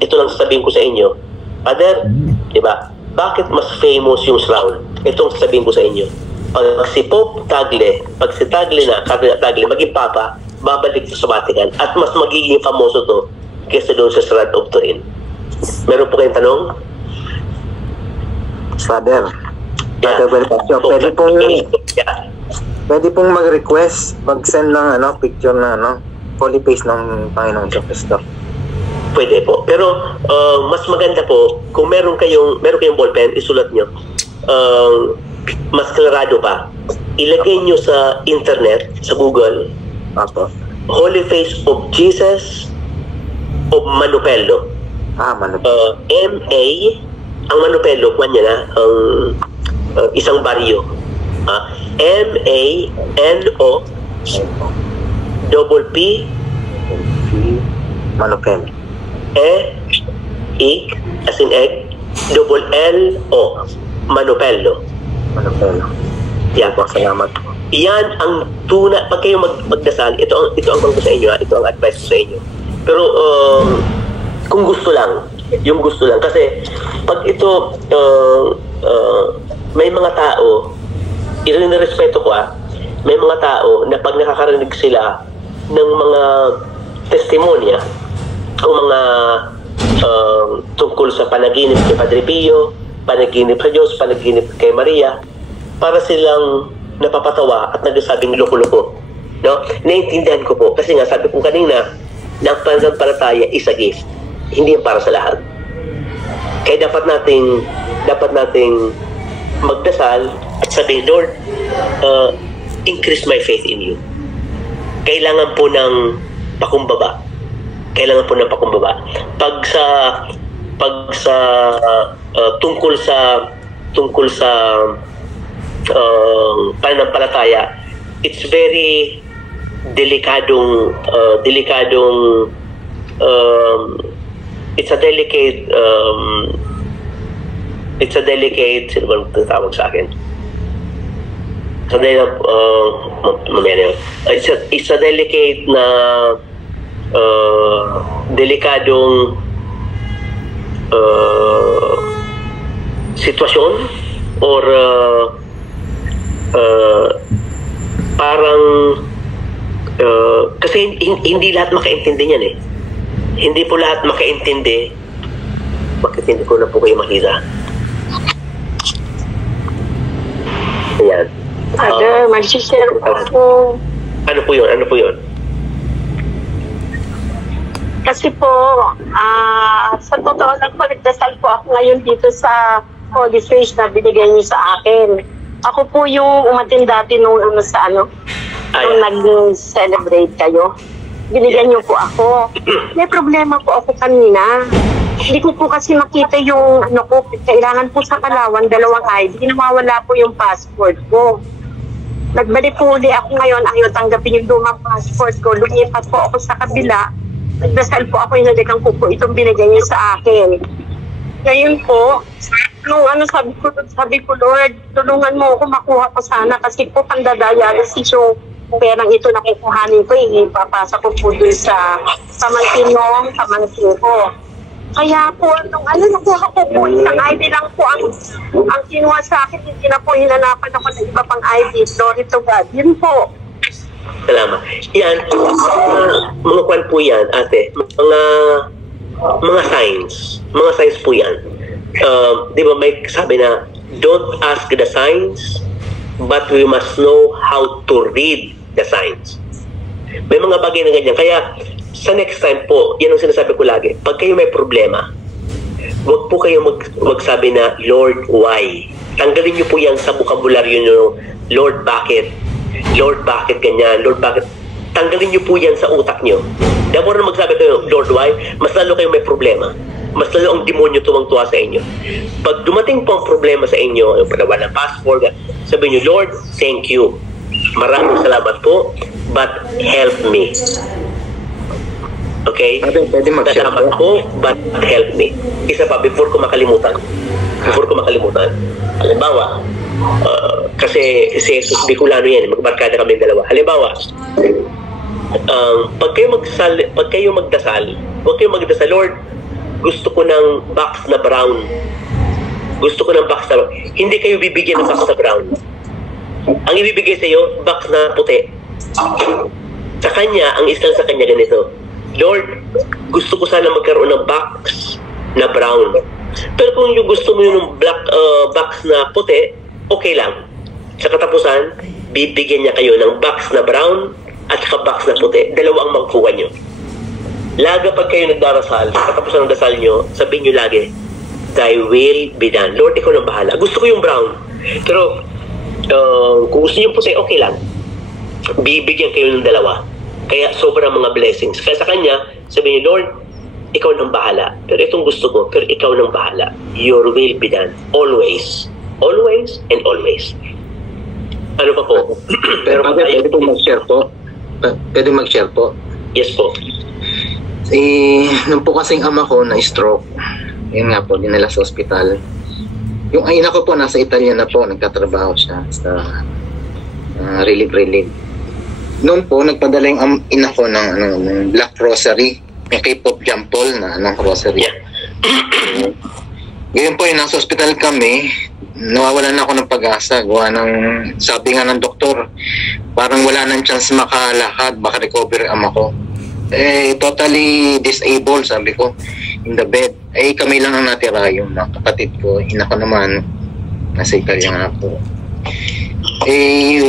ito lang sasabihin ko sa inyo, Father, diba, bakit mas famous yung shroud? Itong sasabihin ko sa inyo. Pag si Pope Tagle, pag si Tagle na, Cardinal Tagle, maging Papa, babalik sa Vatican. At mas magiging famoso to kaysa doon sa Shroud of Turin. Meron po kayong tanong? Father, Yeah. pwede pong mag-request, mag-send ng picture na holy face ng Panginoong Kristo. Pwede po. Pero mas maganda po, kung meron kayong ballpen, isulat nyo. Mas klarado pa. Ilagay nyo sa internet, sa Google, Apo. Holy Face of Jesus of Manupelo. Manupelo. M.A. Ang Manupelo, kwan niya na, ang isang baryo. M.A.N.O. double P Manupelo. E as in egg, double L.O. Manupelo. Yan po, Salamat po. yan ang tuna. Pag kayo magdasal, ito ang bangko sa inyo, ito ang advice ko sa inyo. Pero kung gusto lang, yung gusto lang, kasi pag ito may mga tao, inirespeto ko may mga tao na pag nakakarinig sila ng mga testimonya o mga tungkol sa panaginip kay Padre Pio, panaginip sa Diyos, panaginip kay Maria, para silang napapatawa at nagsasabing loko-loko. No? Naiintindihan ko po. Kasi nga, sabi ko kanina, na ang pananampalataya is a gift. Hindi yan para sa lahat. Kaya dapat nating magdasal at sabihin, Lord, increase my faith in you. Kailangan po ng pakumbaba. Pag sa tungkol sa pananampalataya, it's very delikadong it's a delicate sino ba tawag sa akin? It's a delicate na delikadong sitwasyon or parang kasi hindi lahat makaintindi niyan eh. Hindi po lahat makaintindi. Bakit hindi ko na po kayo makita? Ayan. Father, mag-share ako. Ano po yun? Kasi po, sa totoo lang po, nagdasal po ako ngayon dito sa Holy Face na binigay niyo sa akin. Ako po yung umatin dati nung nung nag-celebrate kayo. Binigyan niyo po ako. May problema po ako kanina. Hindi ko po kasi makita yung kailangan po sa Palawan, 2 ID. Nawawala po yung passport ko. Nagbalik po uli ako ngayon, ayaw tanggapin yung lumang passport ko. Lumipat po ako sa kabila. Nagdasal po ako, inalikan ko po itong binigay niyo sa akin. Ngayon po, nung sabi ko, Lord, tulungan mo ako makuha ko sana kasi po pandadialysis yung perang ito na kukuhanin ko, ipapasa ko po dun sa pamangkin ko. Kaya po, nakuha ko po, isang ID lang po ang kinuha sa akin, hindi na po hinanapan ako ng iba pang ID. Glory to God. Yun po. Salamat. Yan, mga kwan po yan, ate. Mga signs. Mga signs po yan. Di ba may sabi na, don't ask the signs, but we must know how to read the signs. May mga bagay na ganyan. Kaya, sa next time po, yan ang sinasabi ko lagi, pag kayo may problema, huwag po kayo magsabi na, Lord, why? Tanggalin niyo po yan sa bokabularyo niyo, Lord, bakit? Lord, bakit ganyan? Lord, bakit? Tanggalin niyo po yan sa utak niyo. Dahil mo na magsabi kayo, Lord, why? Mas lalo kayo may problema. Mas lalo ang demonyo tumang-tuwa sa inyo. Pag dumating po ang problema sa inyo, yung panawa ng passport, sabihin niyo, Lord, thank you. Maraming salamat po, but help me. Okay? Pwede mag-share Salamat po, but help me. Isa pa, before ko makalimutan. Halimbawa, kasi si Jesus Bicolano yan, magbarkada kami dalawa. Halimbawa, pag kayo magdasal, huwag kayong magdasal, Lord, gusto ko ng box na brown. Hindi kayo bibigyan ng box na brown. Ang ibibigay sa iyo, box na puti. Sa kanya, ang isang sa kanya ganito, Lord, gusto ko sana magkaroon ng box na brown. Pero kung yung gusto mo yung box na puti, okay lang. Sa katapusan, bibigyan niya kayo ng box na brown at saka box na puti. Dalawa ang magkuha nyo. Lagi pag kayo nagdarasal, katapos ng dasal nyo, sabihin nyo lagi, thy will be done. Lord, ikaw nang bahala. Gusto ko yung brown. Pero, kung gusto nyo puti, okay lang. Bibigyan kayo ng dalawa. Kaya sobrang mga blessings. Kaya sa kanya, sabihin nyo, Lord, ikaw nang bahala. Pero itong gusto ko, pero ikaw nang bahala. Your will be done. Always. Always and always. Ano pa po? Pero pwede po mag-share po. Pwede mag-share po. Yes po. Nung po kasing ama ko na stroke, yun nga po, dinala sa ospital. Yung ina ko po, nasa Italia na po, nagtatrabaho siya sa relief. Noon po, nagpadala yung ina ko ng Black Rosary, yung K-pop Jampol na rosary. Yeah. Ngayon po, nasa ospital kami, nawawalan na ako ng pag-asa. Sabi nga ng doktor, parang wala nang chance makalakad, baka recover ang ama ko. Totally disabled, sabi ko, in the bed. Kami lang ang natira, yung mga kapatid ko. Ina ko naman, nasa Italia nga po.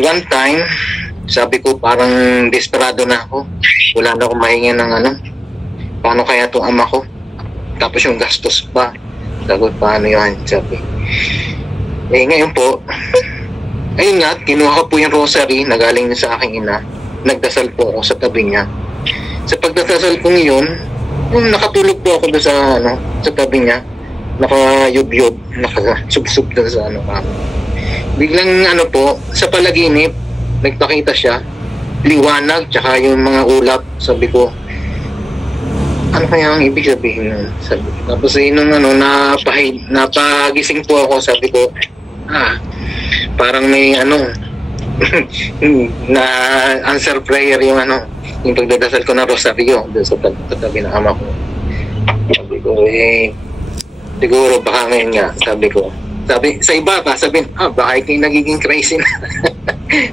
One time, sabi ko, parang desperado na ako. Wala na akong mahinga ng paano kaya itong ama ko? Tapos yung gastos pa. Sabi, paano yun? Sabi. Ngayon po, ayun nga, kinuha ko po yung rosary na galing sa aking ina. Nagdasal po ako sa tabi niya. Sa pagdasal kong yun, yung nakatulog po ako doon sa tabi niya. Nakayub-yub, nakasub-sub doon sa Biglang po, sa palaginip, nagpakita siya, liwanag, tsaka yung mga ulap. Sabi ko, ano kaya ang ibig sabihin nun? Tapos nung napagising po ako, sabi ko, parang may na answer prayer yung yung pagdadasal ko ng rosaryo doon sa tabi ng ama ko. Sabi ko, siguro baka ngayon nga, sabi sa iba pa, sabihin, baka ikaw nagiging crazy na.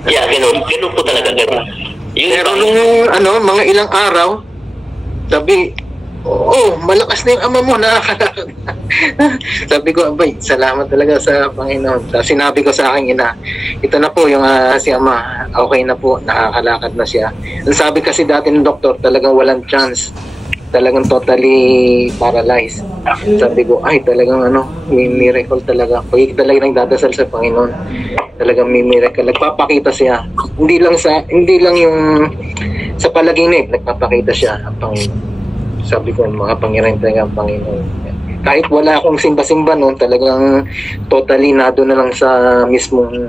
Yeah, ganun po talaga. Pero nung mga ilang araw, sabi, malakas na yung ama mo, nakakalakad. Sabi ko, abay, salamat talaga sa Panginoon. Sinabi ko sa aking ina, ito na po yung si ama, okay na po, nakakalakad na siya. Ang sabi kasi dati ng doktor, talagang walang chance. Talagang totally paralyzed. Sabi ko, talagang may miracle talaga. Pag talaga nagdadasal sa Panginoon, talagang may miracle. Nagpapakita siya. Hindi lang yung sa palaginip, nagpapakita siya ang Panginoon. Sabi ko, mga pangyarihan talaga ang Panginoon. Kahit wala akong simba-simba noon, talagang totally nado na lang sa mismong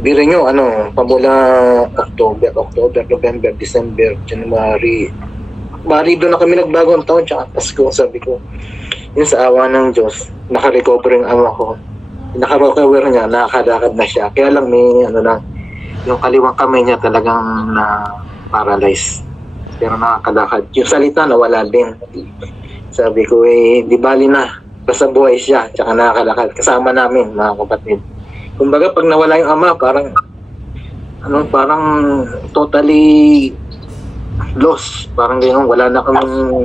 biro nyo, pamula October, November, December, January, doon na kami nagbagong taon, tsaka Pasko. Sabi ko, yun sa awa ng Diyos, nakarecover yung ama ko. Nakarecover niya, nakakalakad na siya. Kaya lang may yung kaliwang kamay niya talagang na-paralyze. Pero nakakalakad. Yung salita nawala din. Sabi ko, di bali na. Basta buhay siya, tsaka nakakalakad. Kasama namin, mga kapatid. Kumbaga, pag nawala yung ama, parang totally lost. Parang gano'n, wala na kaming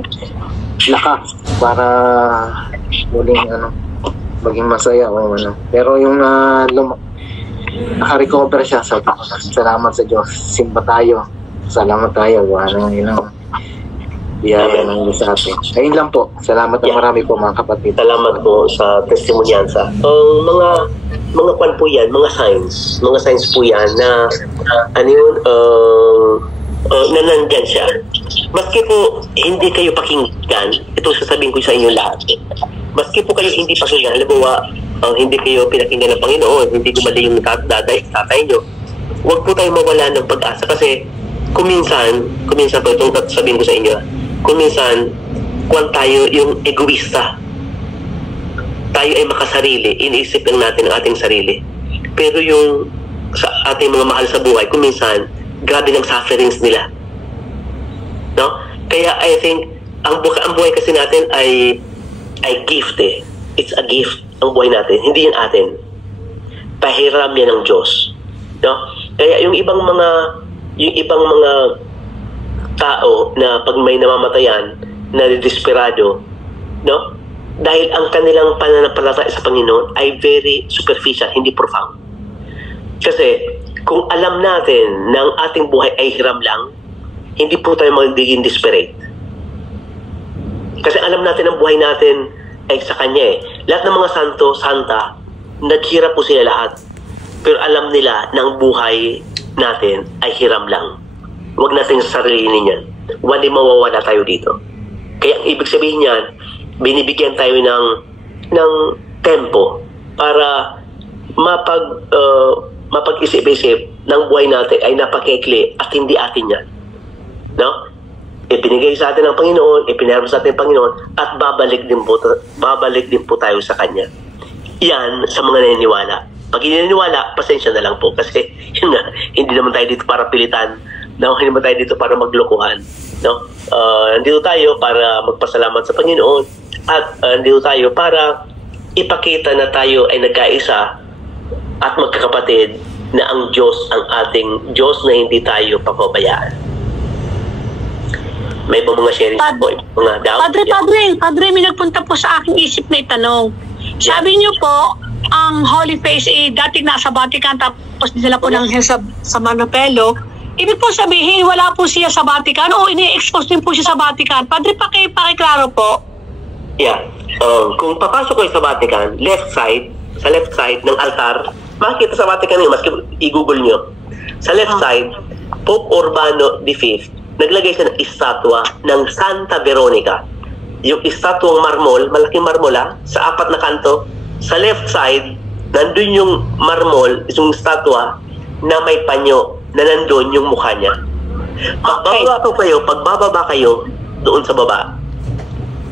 lakas para muling maging masaya o Pero yung naka-recover siya, salamat sa Diyos. Simba tayo. Salamat tayo. Wala nang biyaya ng Diyos sa atin. Ayun lang po. Salamat ng marami po, mga kapatid. Salamat po sa testimonyansa. Mga kwan po yan, mga signs po yan na na nandyan siya. Maski po hindi kayo pakinggan, ito sasabihin ko sa inyo lahat. Maski po kayo hindi pakinggan, halimbawa, hindi kayo pinakinggan ng Panginoon, hindi gumaling yung tatay nyo, huwag po tayo mawala ng pag-asa kasi kuminsan po itong sabihin ko sa inyo, kuminsan, kung tayo yung egoista, tayo ay makasarili, iniisip lang natin ang ating sarili. Pero yung sa ating mga mahal sa buhay, kuminsan, grabe ng sufferings nila. No? Kaya I think, ang buhay kasi natin ay gift eh. It's a gift, ang buhay natin. Hindi yan atin. Pahiram yan ng Diyos. No? Kaya yung ibang mga tao na pag may namamatayan, na desperado, no? Dahil ang kanilang pananampalataya sa Panginoon ay very superficial, hindi profound. Kasi kung alam natin na ang ating buhay ay hiram lang, hindi po tayo magiging desperate. Kasi alam natin ang buhay natin ay sa Kanya eh. Lahat ng mga santo, santa, naghirap po sila lahat. Pero alam nila na ang buhay natin ay hiram lang. Huwag natin sarilinin yan. Wali mawawala tayo dito. Kaya ang ibig sabihin niyan, binibigyan tayo ng tempo para mapag-isip-isip ng buhay natin ay napakikli at hindi atin yan. No? Ibinigay sa atin ng Panginoon, ipinarap sa atin ng Panginoon, at babalik din po tayo sa Kanya. Yan sa mga naniniwala. Pag hindi naniniwala, pasensya na lang po kasi yun na, hindi naman tayo dito para pilitan, no? Hindi naman tayo dito para maglokohan, no? Nandito tayo para magpasalamat sa Panginoon at nandito tayo para ipakita na tayo ay nagkaisa at magkakapatid na ang Diyos ang ating Diyos na hindi tayo papabayaan. May ibang mga sharing po, mga doubt. Padre, may nagpunta po sa aking isip na itanong. Sabi niyo po, ang Holy Face dating nasa Vatican tapos dinala po ng sa Manopelo. Ibig po sabihin, wala po siya sa Vatican o ini-expose din po siya sa Vatican. Padre, pakiklaro po. Yeah. Kung papasok kayo sa Vatican, sa left side ng altar, makikita sa Vatican yun, maski i-google nyo. Sa left side, Pope Urbano V, naglagay siya ng estatwa ng Santa Veronica. Yung estatwang marmol, malaking marmol sa 4 na kanto. Sa left side, nandun yung marmol, yung estatwa na may panyo na nandun yung mukha niya. Pagbababa kayo doon sa baba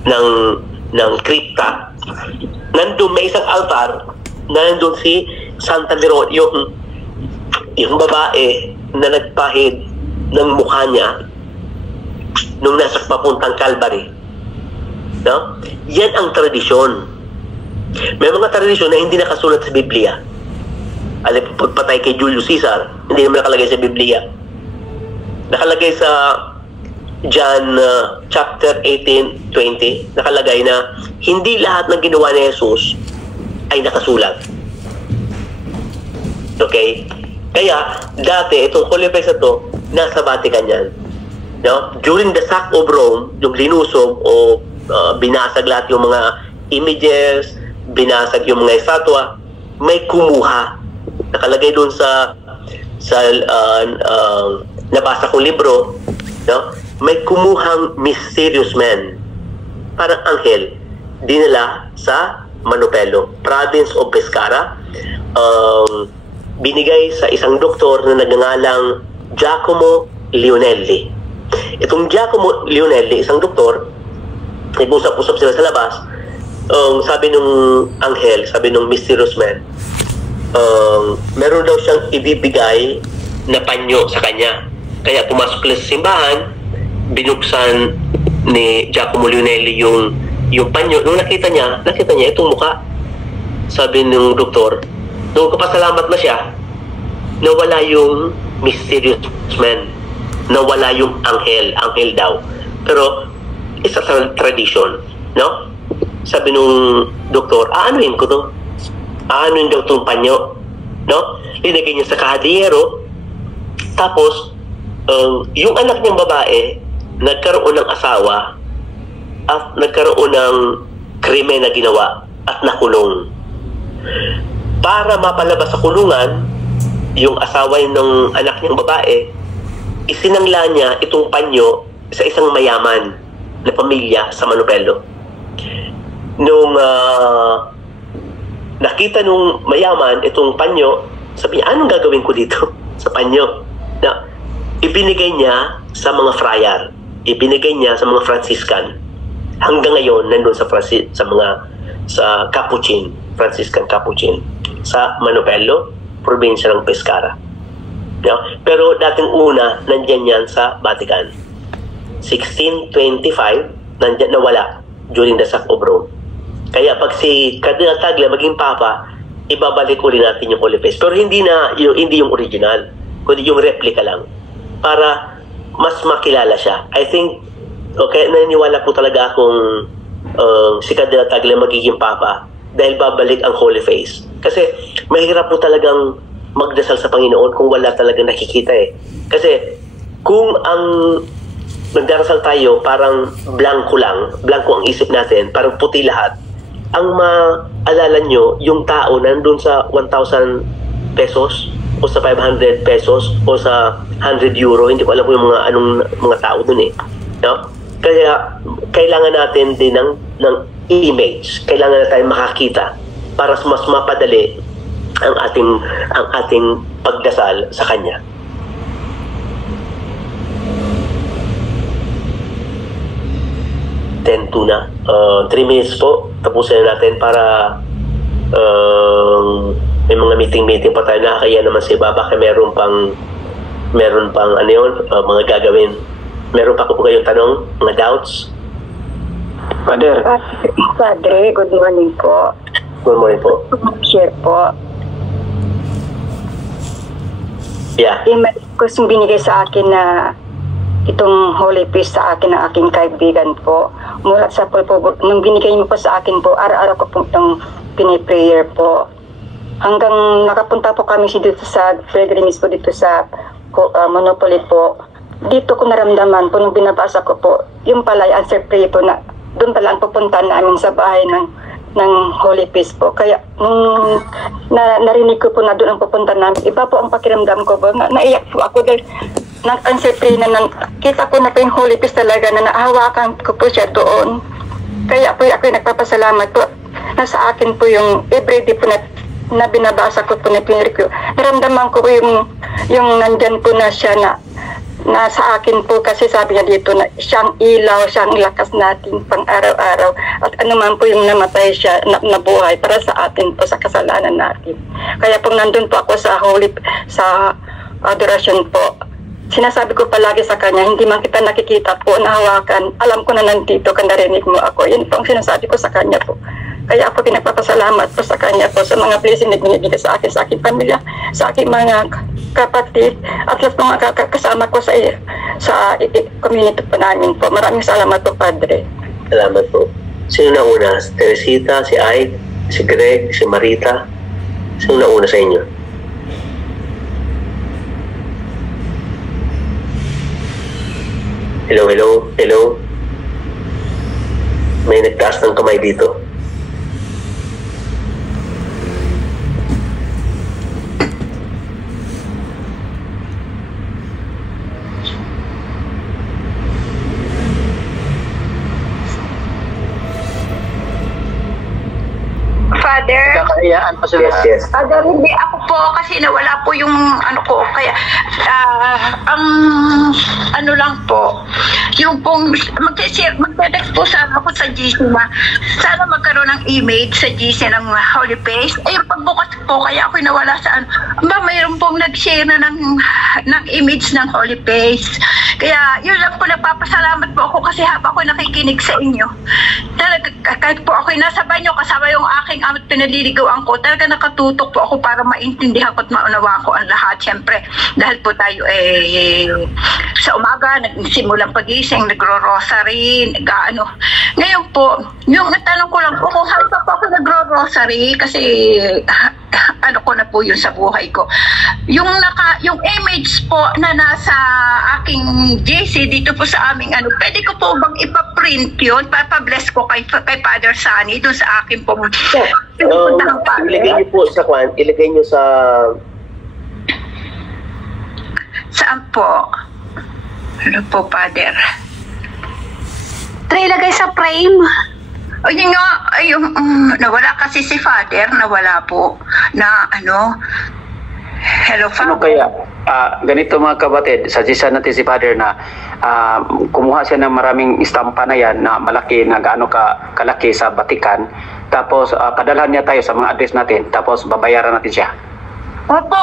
ng kripta, nandun may isang altar na nandun si Santa Veronica, yung babae na nagpahid ng mukha niya nung nasa papuntang Calvary. No? Yan ang tradisyon. May mga tradisyon na hindi nakasulat sa Biblia. Alam, pagpatay kay Julius Caesar, hindi naman nakalagay sa Biblia. Nakalagay sa John chapter 18:20, nakalagay na hindi lahat ng ginawa ni Jesus ay nakasulat. Okay? Kaya, dati, itong Holy Face na to, nasa Vatican yan. No? During the sack of Rome, yung linusob o binasag lahat yung mga images, binasag yung mga estatwa, may kumuha. Nakalagay doon sa nabasa kong libro, no? May kumuhang mysterious man, parang anghel, dinala sa Manopelo, province of Pescara, binigay sa isang doktor na nagngangalang Giacomo Leonelli. Itong Giacomo Leonelli, isang doktor, nag-usap-usap sila sa labas. Sabi nung anghel, sabi nung mysterious man, meron daw siyang ibibigay na panyo sa kanya. Kaya pumasok sila sa simbahan, binuksan ni Giacomo Leonelli yung panyo. Nung nakita niya itong mukha. Sabi nung doktor, nung kapasalamat na siya, nawala yung mysterious man, nawala yung anghel daw. Pero isa sa tradition, no? Sabi nung doktor, aanuin ko to. Aanuin daw itong panyo, no? Linagay niya sa kahadiyero. Tapos, yung anak niyang babae, nagkaroon ng asawa at nagkaroon ng krimen na ginawa at nakulong. Para mapalabas sa kulungan, yung asawa ng anak niyang babae, isinangla niya itong panyo sa isang mayaman na pamilya sa Manopelo. Nung nakita nung mayaman itong panyo, sabi niya, anong gagawin ko dito sa panyo? Na, ibinigay niya sa mga friar, ibinigay niya sa mga Franciscan. Hanggang ngayon, nandun sa Capuchin, Franciscan Capuchin, sa Manopelo, probinsya ng Pescara. No? Pero dating una, nandyan yan sa Vatican. 1625, nandyan nawala during the sack of Rome. Kaya pag si Cardinal Tagle maging Papa, ibabalik ulit natin yung Holy Face. Pero hindi yung original, kundi yung replica lang. Para mas makilala siya. I think, okay, naniniwala po talaga akong si Cardinal Tagle magiging Papa dahil babalik ang Holy Face. Kasi mahirap po talagang magdasal sa Panginoon kung wala talaga nakikita eh. Kasi kung ang nagdarasal tayo parang blanco ang isip natin, parang puti lahat, ang maalala nyo yung tao nandun sa 1,000 pesos o sa 500 pesos o sa 100 euro, hindi ko alam kung yung mga tao dun eh. No? Kaya kailangan natin din ng image, kailangan na tayo makakita para mas mapadali ang ating pagdasal sa Kanya. Na 3 minutes po, tapusin na natin para may mga meeting pa tayo. Nakakaya naman sa iba, baka meron pang ano yun, mga gagawin. Meron pa po kayong tanong, mga doubts? Father. Padre, good morning po. Good morning po. Share po. Yeah. May kusong binigay sa akin na itong Holy Peace sa akin ng aking kaibigan po. Mula sa po, nung binigay mo po sa akin po, araw-araw ko po itong piniprayer po. Hanggang nakapunta po kami dito sa pilgrimage po dito sa Monopoly po. Dito ko naramdaman po nung binabasa ko po, yung pala yung answer prayer po na doon pala ang pupuntahan namin sa bahay ng Holy Peace po. Kaya nung narinig ko po na doon ang pupuntahan namin, iba po ang pakiramdam ko po. Naiyak po ako dahil nag-answer prayer na kita ko na po yung Holy Peace talaga na naahawakan ko po siya doon. Kaya po ako nagpapasalamat po. Nasa akin po yung everyday po na binabasa ko po na pinir ko. Naramdaman ko po yung nandyan po na siya na nasa akin po kasi sabi niya dito na siyang ilaw, siyang lakas natin pang araw-araw. At anuman po yung namatay siya, nabuhay para sa atin po, sa kasalanan natin. Kaya po nandun po ako sa adoration po. Sinasabi ko palagi sa kanya, hindi man kita nakikita po, nahawakan, alam ko na nandito ka, narinig mo ako. Yun po ang sinasabi ko sa kanya po. Kaya ako pinagpapasalamat po sa kanya po sa mga blessing na binibigay sa akin, sa aking pamilya, sa aking mga kapatid, at lahat mga kasama ko sa community po namin po. Maraming salamat po, Padre. Salamat po. Sino na una? Si Teresita, si Aid, si Greg, si Marita? Sino na una sa inyo? Hello. May nagtaas ng kamay dito. Father? Kakayaan pa sila. Yes. Father, hindi ako po kasi nawala po yung ano ko. Kaya, ang ano lang po, yung pong mag-text po sana ako sa GC na sana magkaroon ng image sa GC ng Holy Face. Ayun, pagbukas po, kaya ako nawala sa ano. Mayroon pong nag-share na ng image ng Holy Face. Kaya, yun lang po, nagpapasalamat po ako kasi habang ako nakikinig sa inyo. Talaga, kahit po ako nasa banyo, kasama yung aking amat pinaliligawan ko, talaga nakatutok po ako para maintindihan ko at maunawa ko ang lahat. Siyempre, dahil po tayo sa umaga, nagsimulang pagising, nagro-rosary, nag-ano. Ngayon po, yung natanong ko lang po kung hanggang pa ako nagro-rosary kasi ano ko na po yun sa buhay ko. Yung image po na nasa aking GC dito po sa aming ano, pwede ko po bang ipa-print yun? Papabless ko kay Father Sunny doon sa akin po. Ilagay niyo po sa ilagay niyo sa... Saan po? Ano po, Father? Ilagay sa frame. O yun nga, nawala kasi si Father, nawala po na ano. Hello, Father. Ano kaya? Ganito mga kabatid, suggestion natin si Father na kumuha siya ng maraming istampa na yan na malaki na gaano kalaki sa Vatican. Tapos kadalhan niya tayo sa mga address natin. Tapos babayaran natin siya. Opo.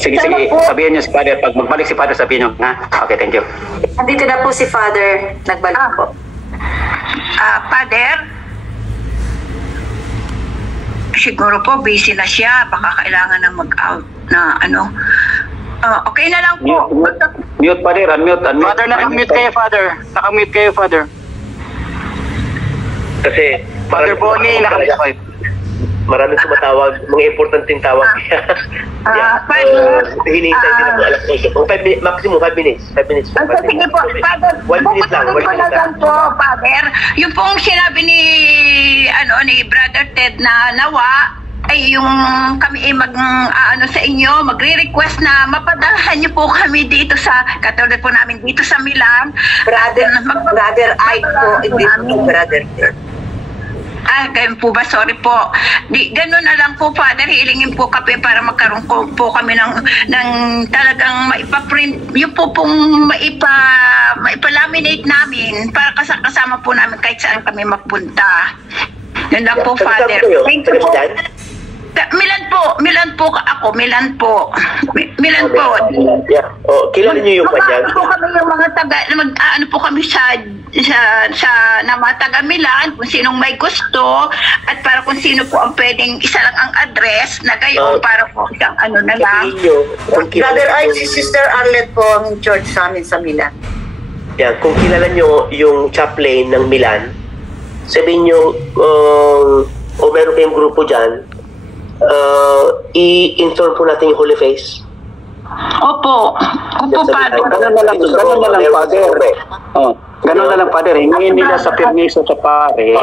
Sige. Sabihin niyo si Father. Pag magbalik si Father, sabihin niyo. Okay, thank you. Andito na po si Father. Nagbalik po. Father? Siguro po busy na siya. Baka kailangan na mag-out na ano. Okay na lang po. Mute, Father. Unmute. Father, nakamute kayo, Father. Nakamute kayo, Father. Kasi... Father Bonnie, nakamute kayo. maraming tumatawag, mga importanteng tawag. Hinihintay din ako alas 8. Kung 5 minutes, maximum 5 minutes. 5 minutes. Sige po, Father. 1 minute lang. 1 minute lang. Po, Father. Yung pong sinabi ni Brother Ted na nawa, ay yung kami ay sa inyo, magre-request na mapadalhan niyo po kami dito sa, katulad po namin dito sa Milan. Brother Ike po, hindi po Brother Ted. Ganun po ba? Sorry po. Ganun na lang po, Father. Hilingin po kami para magkaroon po kami ng talagang maipa-print. Yung po pong maipa-laminate namin para kasama po namin kahit saan kami magpunta. Yan lang po, Father. Thank you po. Milan po ako. Milan po. Yeah. Kilala niyo yung kanya? Po kami yung mga ano po kami sa mga taga Milan, kung sinong may gusto, at para kung sino po ang pwedeng isa lang ang address na gayon para po isang ano na lang. Brother Ike, si Sister Arlette po ang church sa amin sa Milan. Yeah, kung kilala niyo yung chaplain ng Milan, sabihin niyo, o meron kayong grupo dyan, i-install po natin yung Holy Face. Opo, Father. Ganun na lang, Father. Ganun na lang, Father. Hingin nila sa permiso sa pare.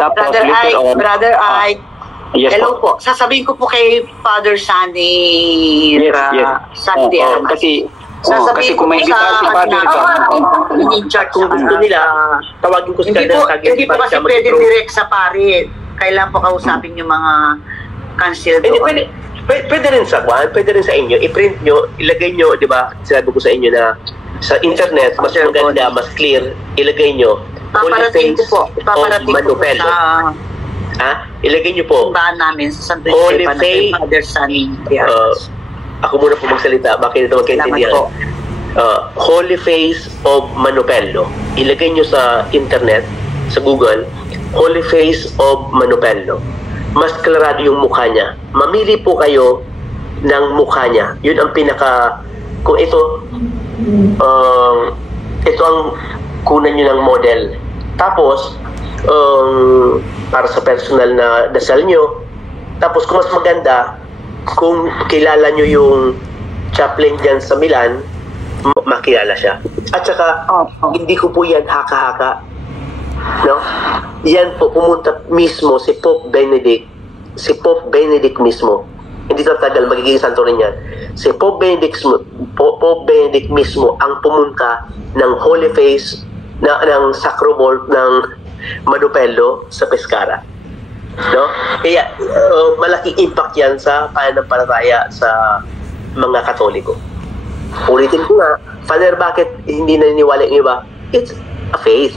Tapos later on. Brother Ike. Yes, Hello po. Sasabihin ko po kay Father Sunny. Sunny Diana. Kasi kung may kita si Father kung gusto nila, tawagin ko si hindi po kasi pwede direct sa pare. Kailan po kausapin yung mga cancel doon. Pwede rin sa pwede rin sa inyo. I-print nyo, ilagay nyo, di ba? Sinabi ko sa inyo na sa internet, mas maganda, mas clear, ilagay nyo. Paparating ko po. Paparating ko po sa ilagay nyo po. simbahan namin sa Santo Holy Esteban Face. na Father Sunny. Ako muna po magsalita, bakit ito magkaintindihan. Holy Face of Manupello. Ilagay nyo sa internet, sa Google, Holy Face of Manupello. Mas klarado yung mukha niya. Mamili po kayo ng mukha niya. Yun ang kung ito ang kunan nyo ng model. Tapos para sa personal na dasal nyo. Tapos kung mas maganda, kung kilala nyo yung chaplain dyan sa Milan, makilala siya. At saka hindi ko po yan haka-haka. No? Yan po, pumunta mismo si Pope Benedict mismo. Hindi tatagal, magiging santo rin yan. Si Pope Benedict mismo ang pumunta ng Holy Face ng Sacrament ng Manupello sa Pescara. No? Kaya malaking impact yan sa pananampalataya sa mga Katoliko. Ulitin ko nga, Father, bakit hindi naniniwala yung iba? It's a faith.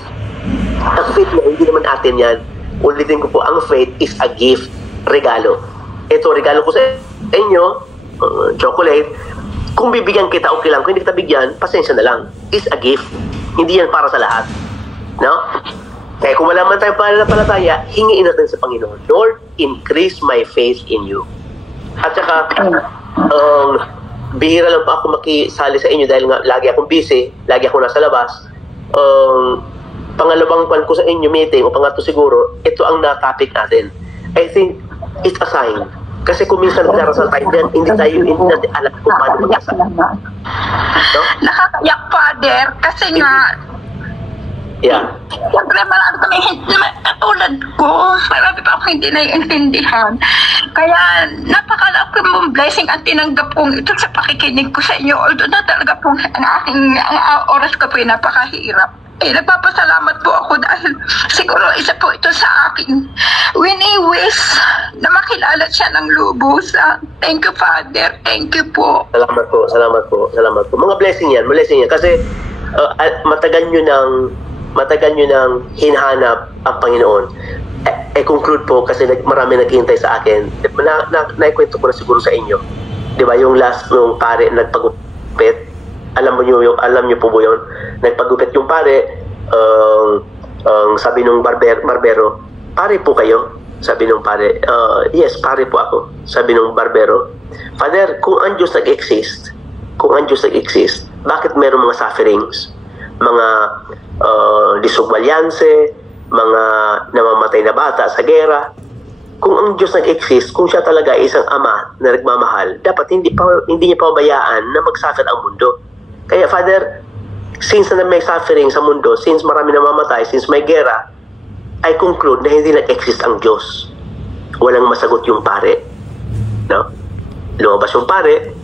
Ang faith na hindi naman atin yan. Ulitin ko po, ang faith is a gift, regalo. Ito, regalo ko sa inyo, chocolate. Kung bibigyan kita, okay lang. Kung hindi kita bigyan, pasensya na lang. It's a gift. Hindi yan para sa lahat. No? Kaya kung wala man tayong pananampalataya, hingiin natin sa Panginoon, Lord, increase my faith in you. At saka, bihira lang pa ako makisali sa inyo dahil nga lagi akong busy, lagi ako nasa labas. Pangalawang pan ko sa inyo meeting, o pangatlo siguro, ito ang na-topic natin. I think it's a sign. Kasi kung minsan darasal tayo dyan, hindi natin alam kung paano mag-asal. No? Nakakayak, Father, kasi nga, siyempre marami kami katulad ko, marami pa akong hindi naiintindihan. Kaya napakalaki mong blessing ang tinanggap kong ito sa pakikinig ko sa inyo. Although na talaga pong ang oras ko po ay napakahirap. Nagpapasalamat po ako dahil siguro isa po ito sa aking wini-wish na makilala siya ng lubusan. Thank you, Father. Thank you po. Salamat po. Mga blessing yan. Kasi matagal nyo nang hinahanap ang Panginoon. I-conclude po kasi marami naghihintay sa akin. Naikwento ko na siguro sa inyo. Di ba yung last nung pare nagpagupit, alam niyo po yun? Nagpagupit yung pare, sabi nung barbero, pare po kayo? Sabi nung pare, yes, pare po ako. Sabi nung barbero, Father, kung ang Diyos nag-exist, bakit meron mga sufferings? Mga disugwalyanse, mga namamatay na bata sa gera. kung ang Diyos nag-exist, kung siya talaga ay isang ama na nagmamahal, dapat hindi niya pabayaan na magsakit ang mundo. Kaya Father, since na may suffering sa mundo, since marami namamatay, since may gera, I conclude na hindi nag-exist ang Diyos. Walang masagot yung pare. No? Lumabas yung pare,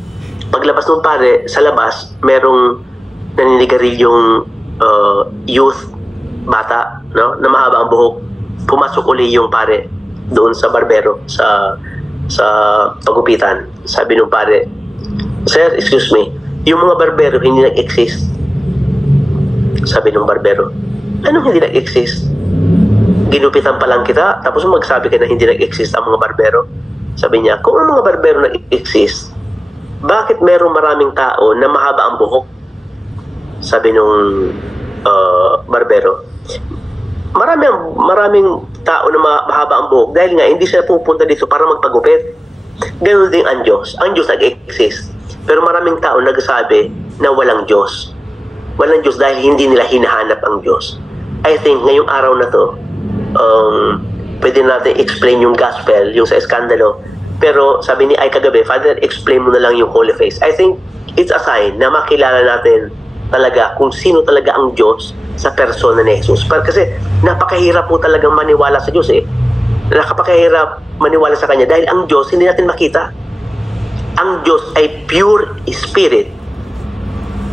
paglabas ng pare, sa labas, merong naninigarilyo youth, bata, no? Na mahaba ang buhok. Pumasok uli yung pare doon sa barbero, sa pagupitan. Sabi nung pare, "Sir, excuse me, yung mga barbero hindi nag-exist." Sabi nung barbero, "Anong hindi nag-exist? Ginupitan pa lang kita, tapos magsabi ka na hindi nag-exist ang mga barbero?" Sabi niya, "Kung ang mga barbero nag-exist, bakit merong maraming tao na mahaba ang buhok?" Sabi nung barbero, maraming tao na mahaba ang buhok dahil nga hindi sila pupunta dito para magpagupit. Ganun din ang Diyos. Ang Diyos nag-exist. Pero maraming tao nagsasabi na walang Diyos. Walang Diyos dahil hindi nila hinahanap ang Diyos. I think ngayong araw na to, pwede natin explain yung gospel, yung sa eskandalo. Pero sabi ni Ay kagabi, Father, explain mo na lang yung Holy Face. I think it's a sign na makilala natin talaga kung sino talaga ang Diyos sa persona ni Jesus. Kasi napakahirap po talagang maniwala sa Diyos eh. Napakahirap maniwala sa Kanya dahil ang Diyos hindi natin makita. Ang Diyos ay pure spirit.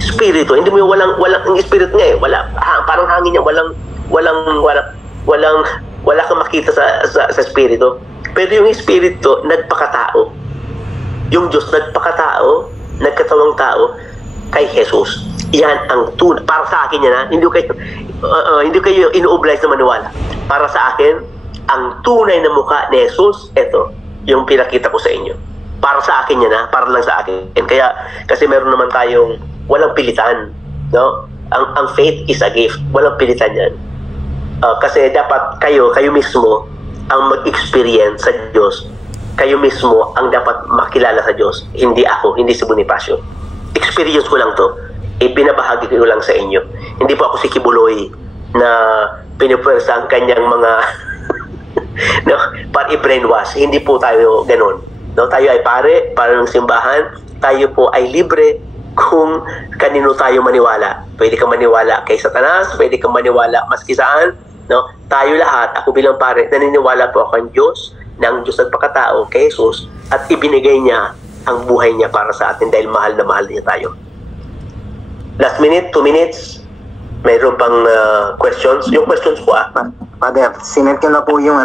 Spirito, hindi mo yung walang ang spirit nga eh. Parang hangin niya, wala kang makita sa spirito. Pero yung espiritu nagpakatao. Yung Diyos nagpakatao, nagkatawang tao kay Jesus. Yan ang tunay. Para sa akin yan ha. Hindi kayo inu-oblige na maniwala. Para sa akin, ang tunay na mukha ni Jesus, ito, yung pinakita ko sa inyo. Para sa akin yan ha. Para lang sa akin. Kaya, kasi meron naman tayong walang pilitan. No? Ang faith is a gift. Walang pilitan yan. Kasi dapat kayo mismo ang mag-experience sa Diyos. Kayo mismo ang dapat makilala sa Diyos. Hindi ako, hindi si Bonifacio. Experience ko lang to. Ipinabahagi ko lang sa inyo. Hindi po ako si Kibuloy na pinupwersa ang kanyang mga no, para i-brainwash. Hindi po tayo ganun. No, tayo ay pare ng simbahan. Tayo po ay libre kung kanino tayo maniwala. Pwede kang maniwala kay Satanas, pwede kang maniwala maski saan. No? Tayo lahat, ako bilang pare, naniniwala po ako ang Diyos, na ang Diyos nagpakatao kay Jesus at ibinigay niya ang buhay niya para sa atin dahil mahal na mahal niya tayo. Last minute, 2 minutes, mayroon pang questions. Yung questions po Father, sinend ko na po yung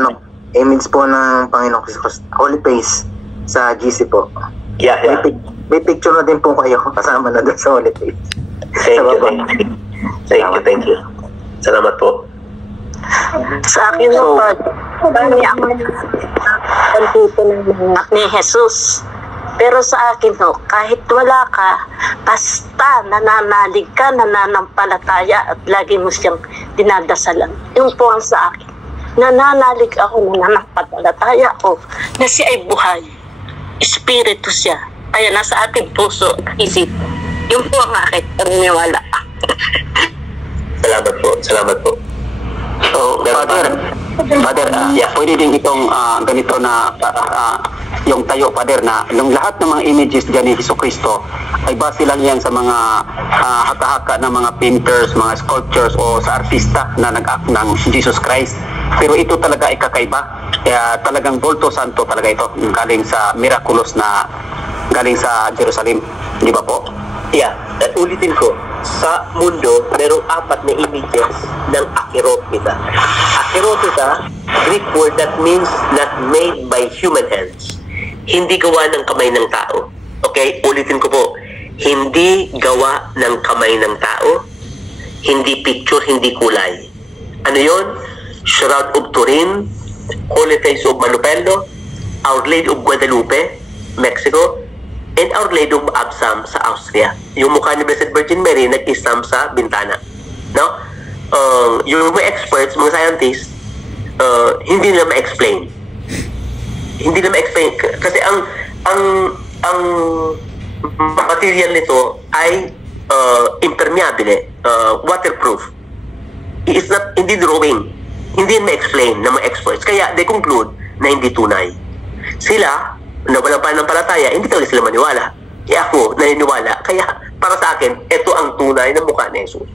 image po ng Panginoong Jesus, Holy Face sa GC po. Yeah. May picture na din po kayo kasama na doon sa Holy Face. Thank you. Salamat po. Sa akin po, dami ako nandito ng anak ni Jesus. Pero sa akin ho, kahit wala ka, basta nananalig ka, nananampalataya at lagi mo siyang dinadasalan. Yung po ang sa akin. Nananalig ako, nananampalataya ako na siya ay buhay. Espiritu siya. Kaya nasa ating puso, isip. Yung po ang akin, paniniwala. Salamat po. So, Father, pwede din itong ganito na yung tayo, Father, na yung lahat ng mga images dyan ni Jesucristo ay base lang yan sa mga haka-haka ng mga painters, mga sculptures o sa artista na nag-act ng Jesus Christ. Pero ito talaga ay kakaiba. Kaya talagang Volto Santo talaga ito. Galing sa miraculous na galing sa Jerusalem. Di ba po? Yeah, at ulitin ko, sa mundo, merong 4 na images ng Acherotita. Acherotita, Greek word that means not made by human hands. Hindi gawa ng kamay ng tao. Okay, ulitin ko po. Hindi gawa ng kamay ng tao. Hindi picture, hindi kulay. Ano yon? Shroud of Turin, Holy Face of Manupelo, Our Lady of Guadalupe, Mexico, and Our Lady of Absam sa Austria. Yung mukha ni Blessed Virgin Mary nag-istam sa bintana. No? Yung mga experts, mga scientists, hindi nila ma-explain. Hindi nila ma-explain kasi ang material nito ay impermeable, waterproof. It's not, hindi drawing. Hindi ma-explain ng mga experts. Kaya they conclude na hindi tunay. Sila, na walang pananampalataya, hindi talaga sila maniwala. Ako, naniniwala. Kaya, para sa akin, ito ang tunay na mukha ni Jesus.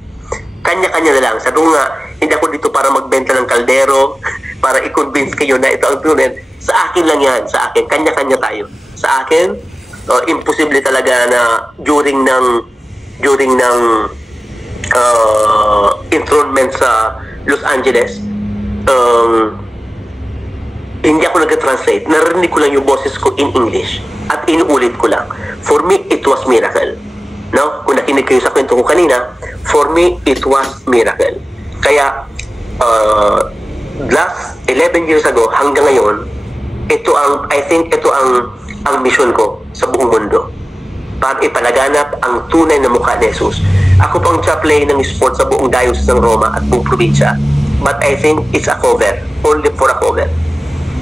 Kanya-kanya na lang. Sabi ko nga, hindi ako dito para magbenta ng kaldero, para i-convince kayo na ito ang tunay. Sa akin lang yan. Sa akin. Kanya-kanya tayo. Sa akin, imposible talaga na during ng enthronement sa Los Angeles, hindi ako nag-translate. Narinig ko lang yung boses ko in English at inuulit ko lang. For me, it was miracle. No? Kung nakinig kayo sa kwento ko kanina, for me, it was miracle. Kaya, last 11 years ago, hanggang ngayon, I think ito ang mission ko sa buong mundo. Para ipalaganap ang tunay na mukha ni Jesus. Ako pang chaplain ng sport sa buong diocese ng Roma at buong probinsya. But I think it's a cover. Only for a cover.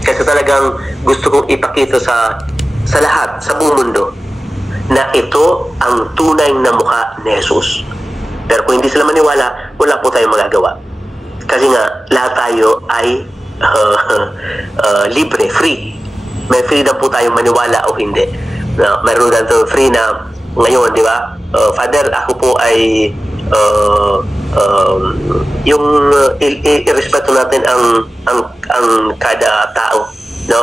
Kasi talagang gusto kong ipakita sa lahat, sa buong mundo, na ito ang tunay na mukha ni Jesus. Pero kung hindi sila maniwala, wala po tayong magagawa. Kasi nga, lahat tayo ay libre, free. May freedom po tayong maniwala o hindi. Mayroon ganito free na ngayon, di ba? Father, ako po ay yung irespeto natin ang kada tao, no?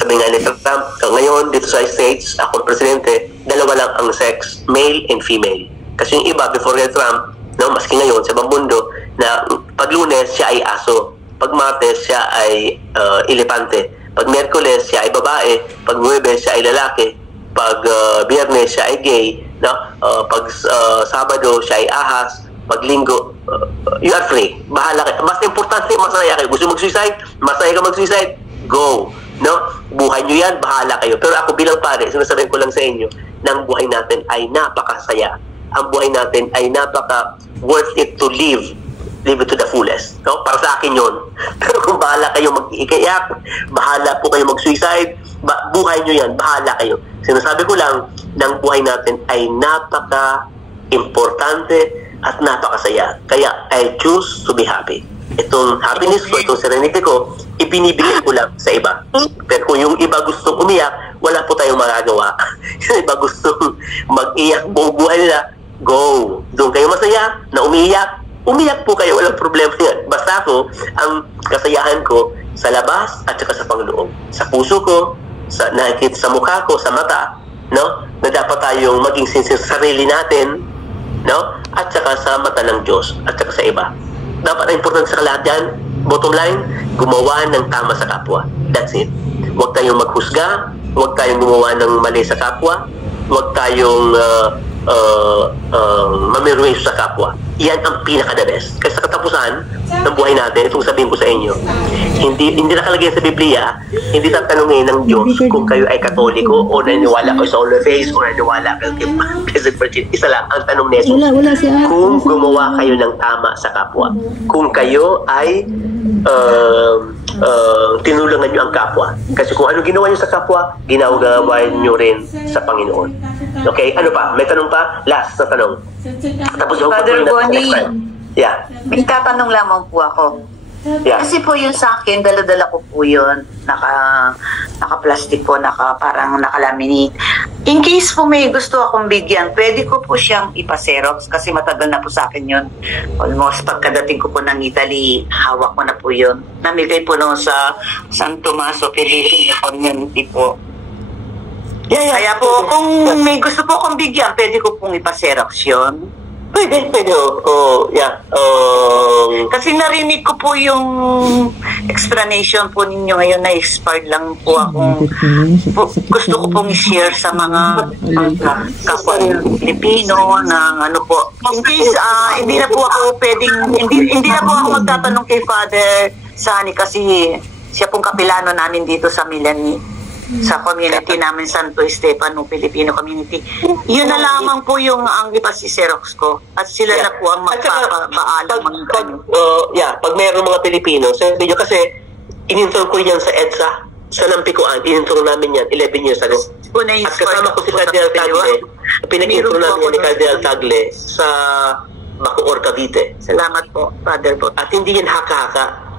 Sabi nga ni Trump, ngayon dito sa States, ako presidente, dalawa lang ang sex, male and female. Kasi yung iba before kay Trump, no, maski ngayon sa ibang mundo, na pag Lunes siya ay aso, pag Martes siya ay elepante, pag Miyerkules siya ay babae, pag Huwebes siya ay lalaki, pag Biyernes siya ay gay, no? Pag Sabado siya ay ahas, pag Linggo, you are free. Bahala kayo. Mas importante, masaya kayo. Gusto mag-suicide? Masaya ka mag-suicide? Go! No? Buhay nyo yan, bahala kayo. Pero ako bilang pare, sinasabihin ko lang sa inyo, na ang buhay natin ay napakasaya. Ang buhay natin ay napaka worth it to live. Live it to the fullest. No? Para sa akin yun. Pero kung bahala kayo mag-iiyak, bahala po kayo mag-suicide, buhay nyo yan, bahala kayo. Sinasabi ko lang, na ang buhay natin ay napaka-importante at napakasaya. Kaya, I choose to be happy. Itong happiness ko, itong serenity ko, ibinibigay ko lang sa iba. Pero kung yung iba gustong umiyak, wala po tayong magagawa. Yung iba gustong mag-iyak buong buhay nila, go! Doon kayo masaya, na umiyak po kayo, walang problema yan. Basta ako, ang kasayahan ko sa labas at saka sa pangloob. Sa puso ko, nakikita sa mukha ko, sa mata, no? Na dapat tayong maging sincere sa sarili natin, no? At saka sa mata ng Diyos, at saka sa iba. Dapat ang importante sa lahat yan, bottom line, gumawa ng tama sa kapwa. That's it. Huwag tayong maghusga, huwag tayong gumawa ng mali sa kapwa, huwag tayong mamiruin sa kapwa. Yan ang pinaka-the best. Kasi sa katapusan ng buhay natin, itong sabihin ko sa inyo, hindi nakalagay sa Biblia, hindi tatanungin ng Diyos kung kayo ay Katoliko o naniniwala kayo sa Holy Face o naniniwala kayo kay Blessed Virgin. Isa lang ang tanong nito. Kung gumawa kayo ng tama sa kapwa. Kung kayo ay tinulungan nyo ang kapwa. Kasi kung ano ginawa nyo sa kapwa, ginagawa nyo rin sa Panginoon. Okay? Ano pa? May tanong pa? Last na tanong. Tapos Father Bonnie, yeah. may tatanong lamang po ako. Yeah. Kasi po yun sa akin, dala-dala ko po yun. Naka-plastic po, parang nakalaminate. In case po may gusto akong bigyan, pwede ko po siyang ipa-xerox kasi matagal na po sa akin yun. Almost pagkadating ko po ng Italy, hawak ko na po yun. Namigay po noon sa San Tomaso, Philippine Community po. Yeah. Kaya po, kung may gusto po akong bigyan, pwede ko pong ipa-xerox yun. Pwede. Yeah. Kasi narinig ko po yung explanation po ninyo ngayon na expired lang po akong gusto ko pong i-share sa mga kapwa Pilipino na ano po. In case, hindi na po ako magtatanong kay Father Sani kasi siya pong kapilano namin dito sa Milani. Sa community namin, Santo Stefano, Filipino community. Yun na lamang po yung ang ipasi-xerox ko. At sila na po ang magpapaalam. Pag mayroong mga Pilipino, sabi nyo kasi, inintro ko yan sa EDSA, sa Nampikuan, inintro namin yan 11 years ago. At kasama ko si Cardinal Tagle, pinag-intro namin yan ni Cardinal Tagle sa Bacoor, Cavite. Salamat po, Father po. At hindi yan haka-haka.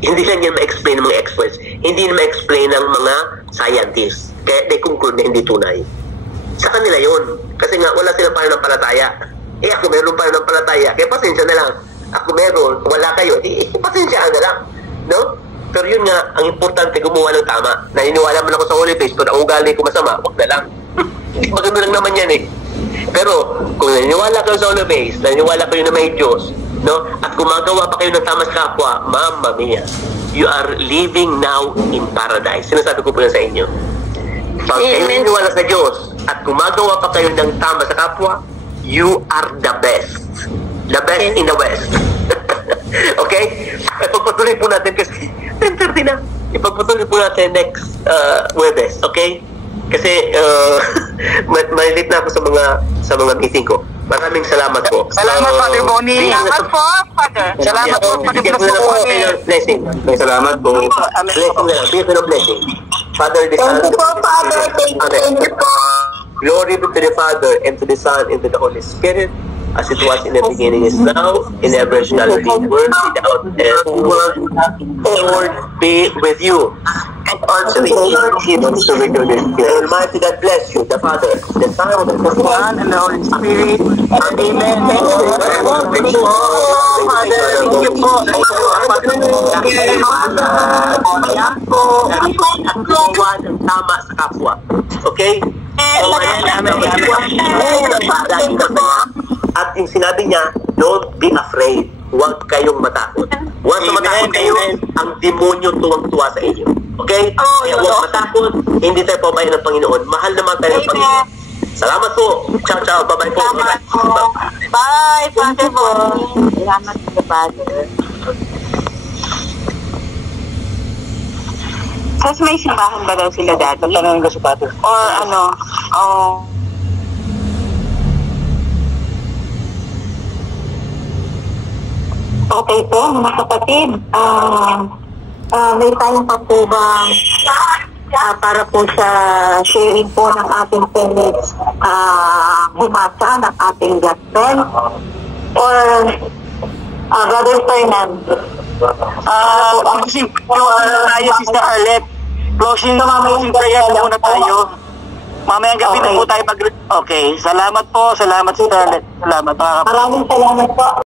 Hindi lang yan ma-explain ng mga experts. Hindi na ma-explain ng mga scientists. Kaya they conclude na hindi tunay. Sa kanila yun. Kasi nga, wala silang pananampalataya. Ako meron pananampalataya. Kaya pasensya na lang. Ako meron, wala kayo. Pasensyaan na lang. No? Pero yun nga, ang importante, gumawa ng tama. Naniniwala man ako sa Holy Face, pero ang ugali ko masama, wag na lang. Maganda lang naman yan eh. Pero, kung naniniwala kayo sa Holy Face, naniniwala kayo na may Diyos, no? At gumagawa pa kayo ng tama sa kapwa, Mamma Mia, you are living now in paradise. Sinasabi ko po yan sa inyo. Pag kayo naniniwala sa Diyos, at gumagawa pa kayo ng tama sa kapwa, you are the best. The best in the West. Okay? Ipagpatuloy po natin kasi 10:30 na. Ipagpatuloy po natin next Webes. Okay? Kasi malilit na ako sa mga meeting ko. Maraming salamat po. Salamat, Father Bonnie. Salamat po, Father. Salamat po, Father Bonnie. Blessing. Salamat po. Blessing na lang. Bigyan ko ng blessing. Father, the Son, Thank you po, Father. Thank you po. Glory be to the Father, and to the Son, and to the Holy Spirit, as it was in the beginning, is now, and ever shall be, world without end. Lord be with you, and also with you, the Almighty God bless you, the Father, the Son, and the Son, and the Holy Spirit. Amen. Thank you. Thank you po, Father. Thank you po. Ayan po. Ang gawa ng tama sa kapwa. Okay? At yung sinabi niya, don't be afraid. Huwag kayong matakot. Huwag na matakot kayo, ang demonyo tuwang-tuwa sa inyo. Okay? Kaya huwag matakot. Hindi tayo pabayan ng Panginoon. Mahal naman tayo ng Panginoon. Salamat po. Ciao, ciao. Bye-bye po. Bye, Father Bonnie. Salamat po, Father. Kasi may simbahan ba daw sila dati? Tanongin ko si Father. Or ano? Okay po, mga kapatid. May time pa po ba para po sa sharing po ng ating penits bumasa ng ating gospel? Or Brother Fernando? Closing tayo, Sister Arlette. Closing prayer muna tayo. Mamayang gabi na po tayo Okay, salamat po. Salamat, Sister Arlette. Salamat. Maraming salamat po.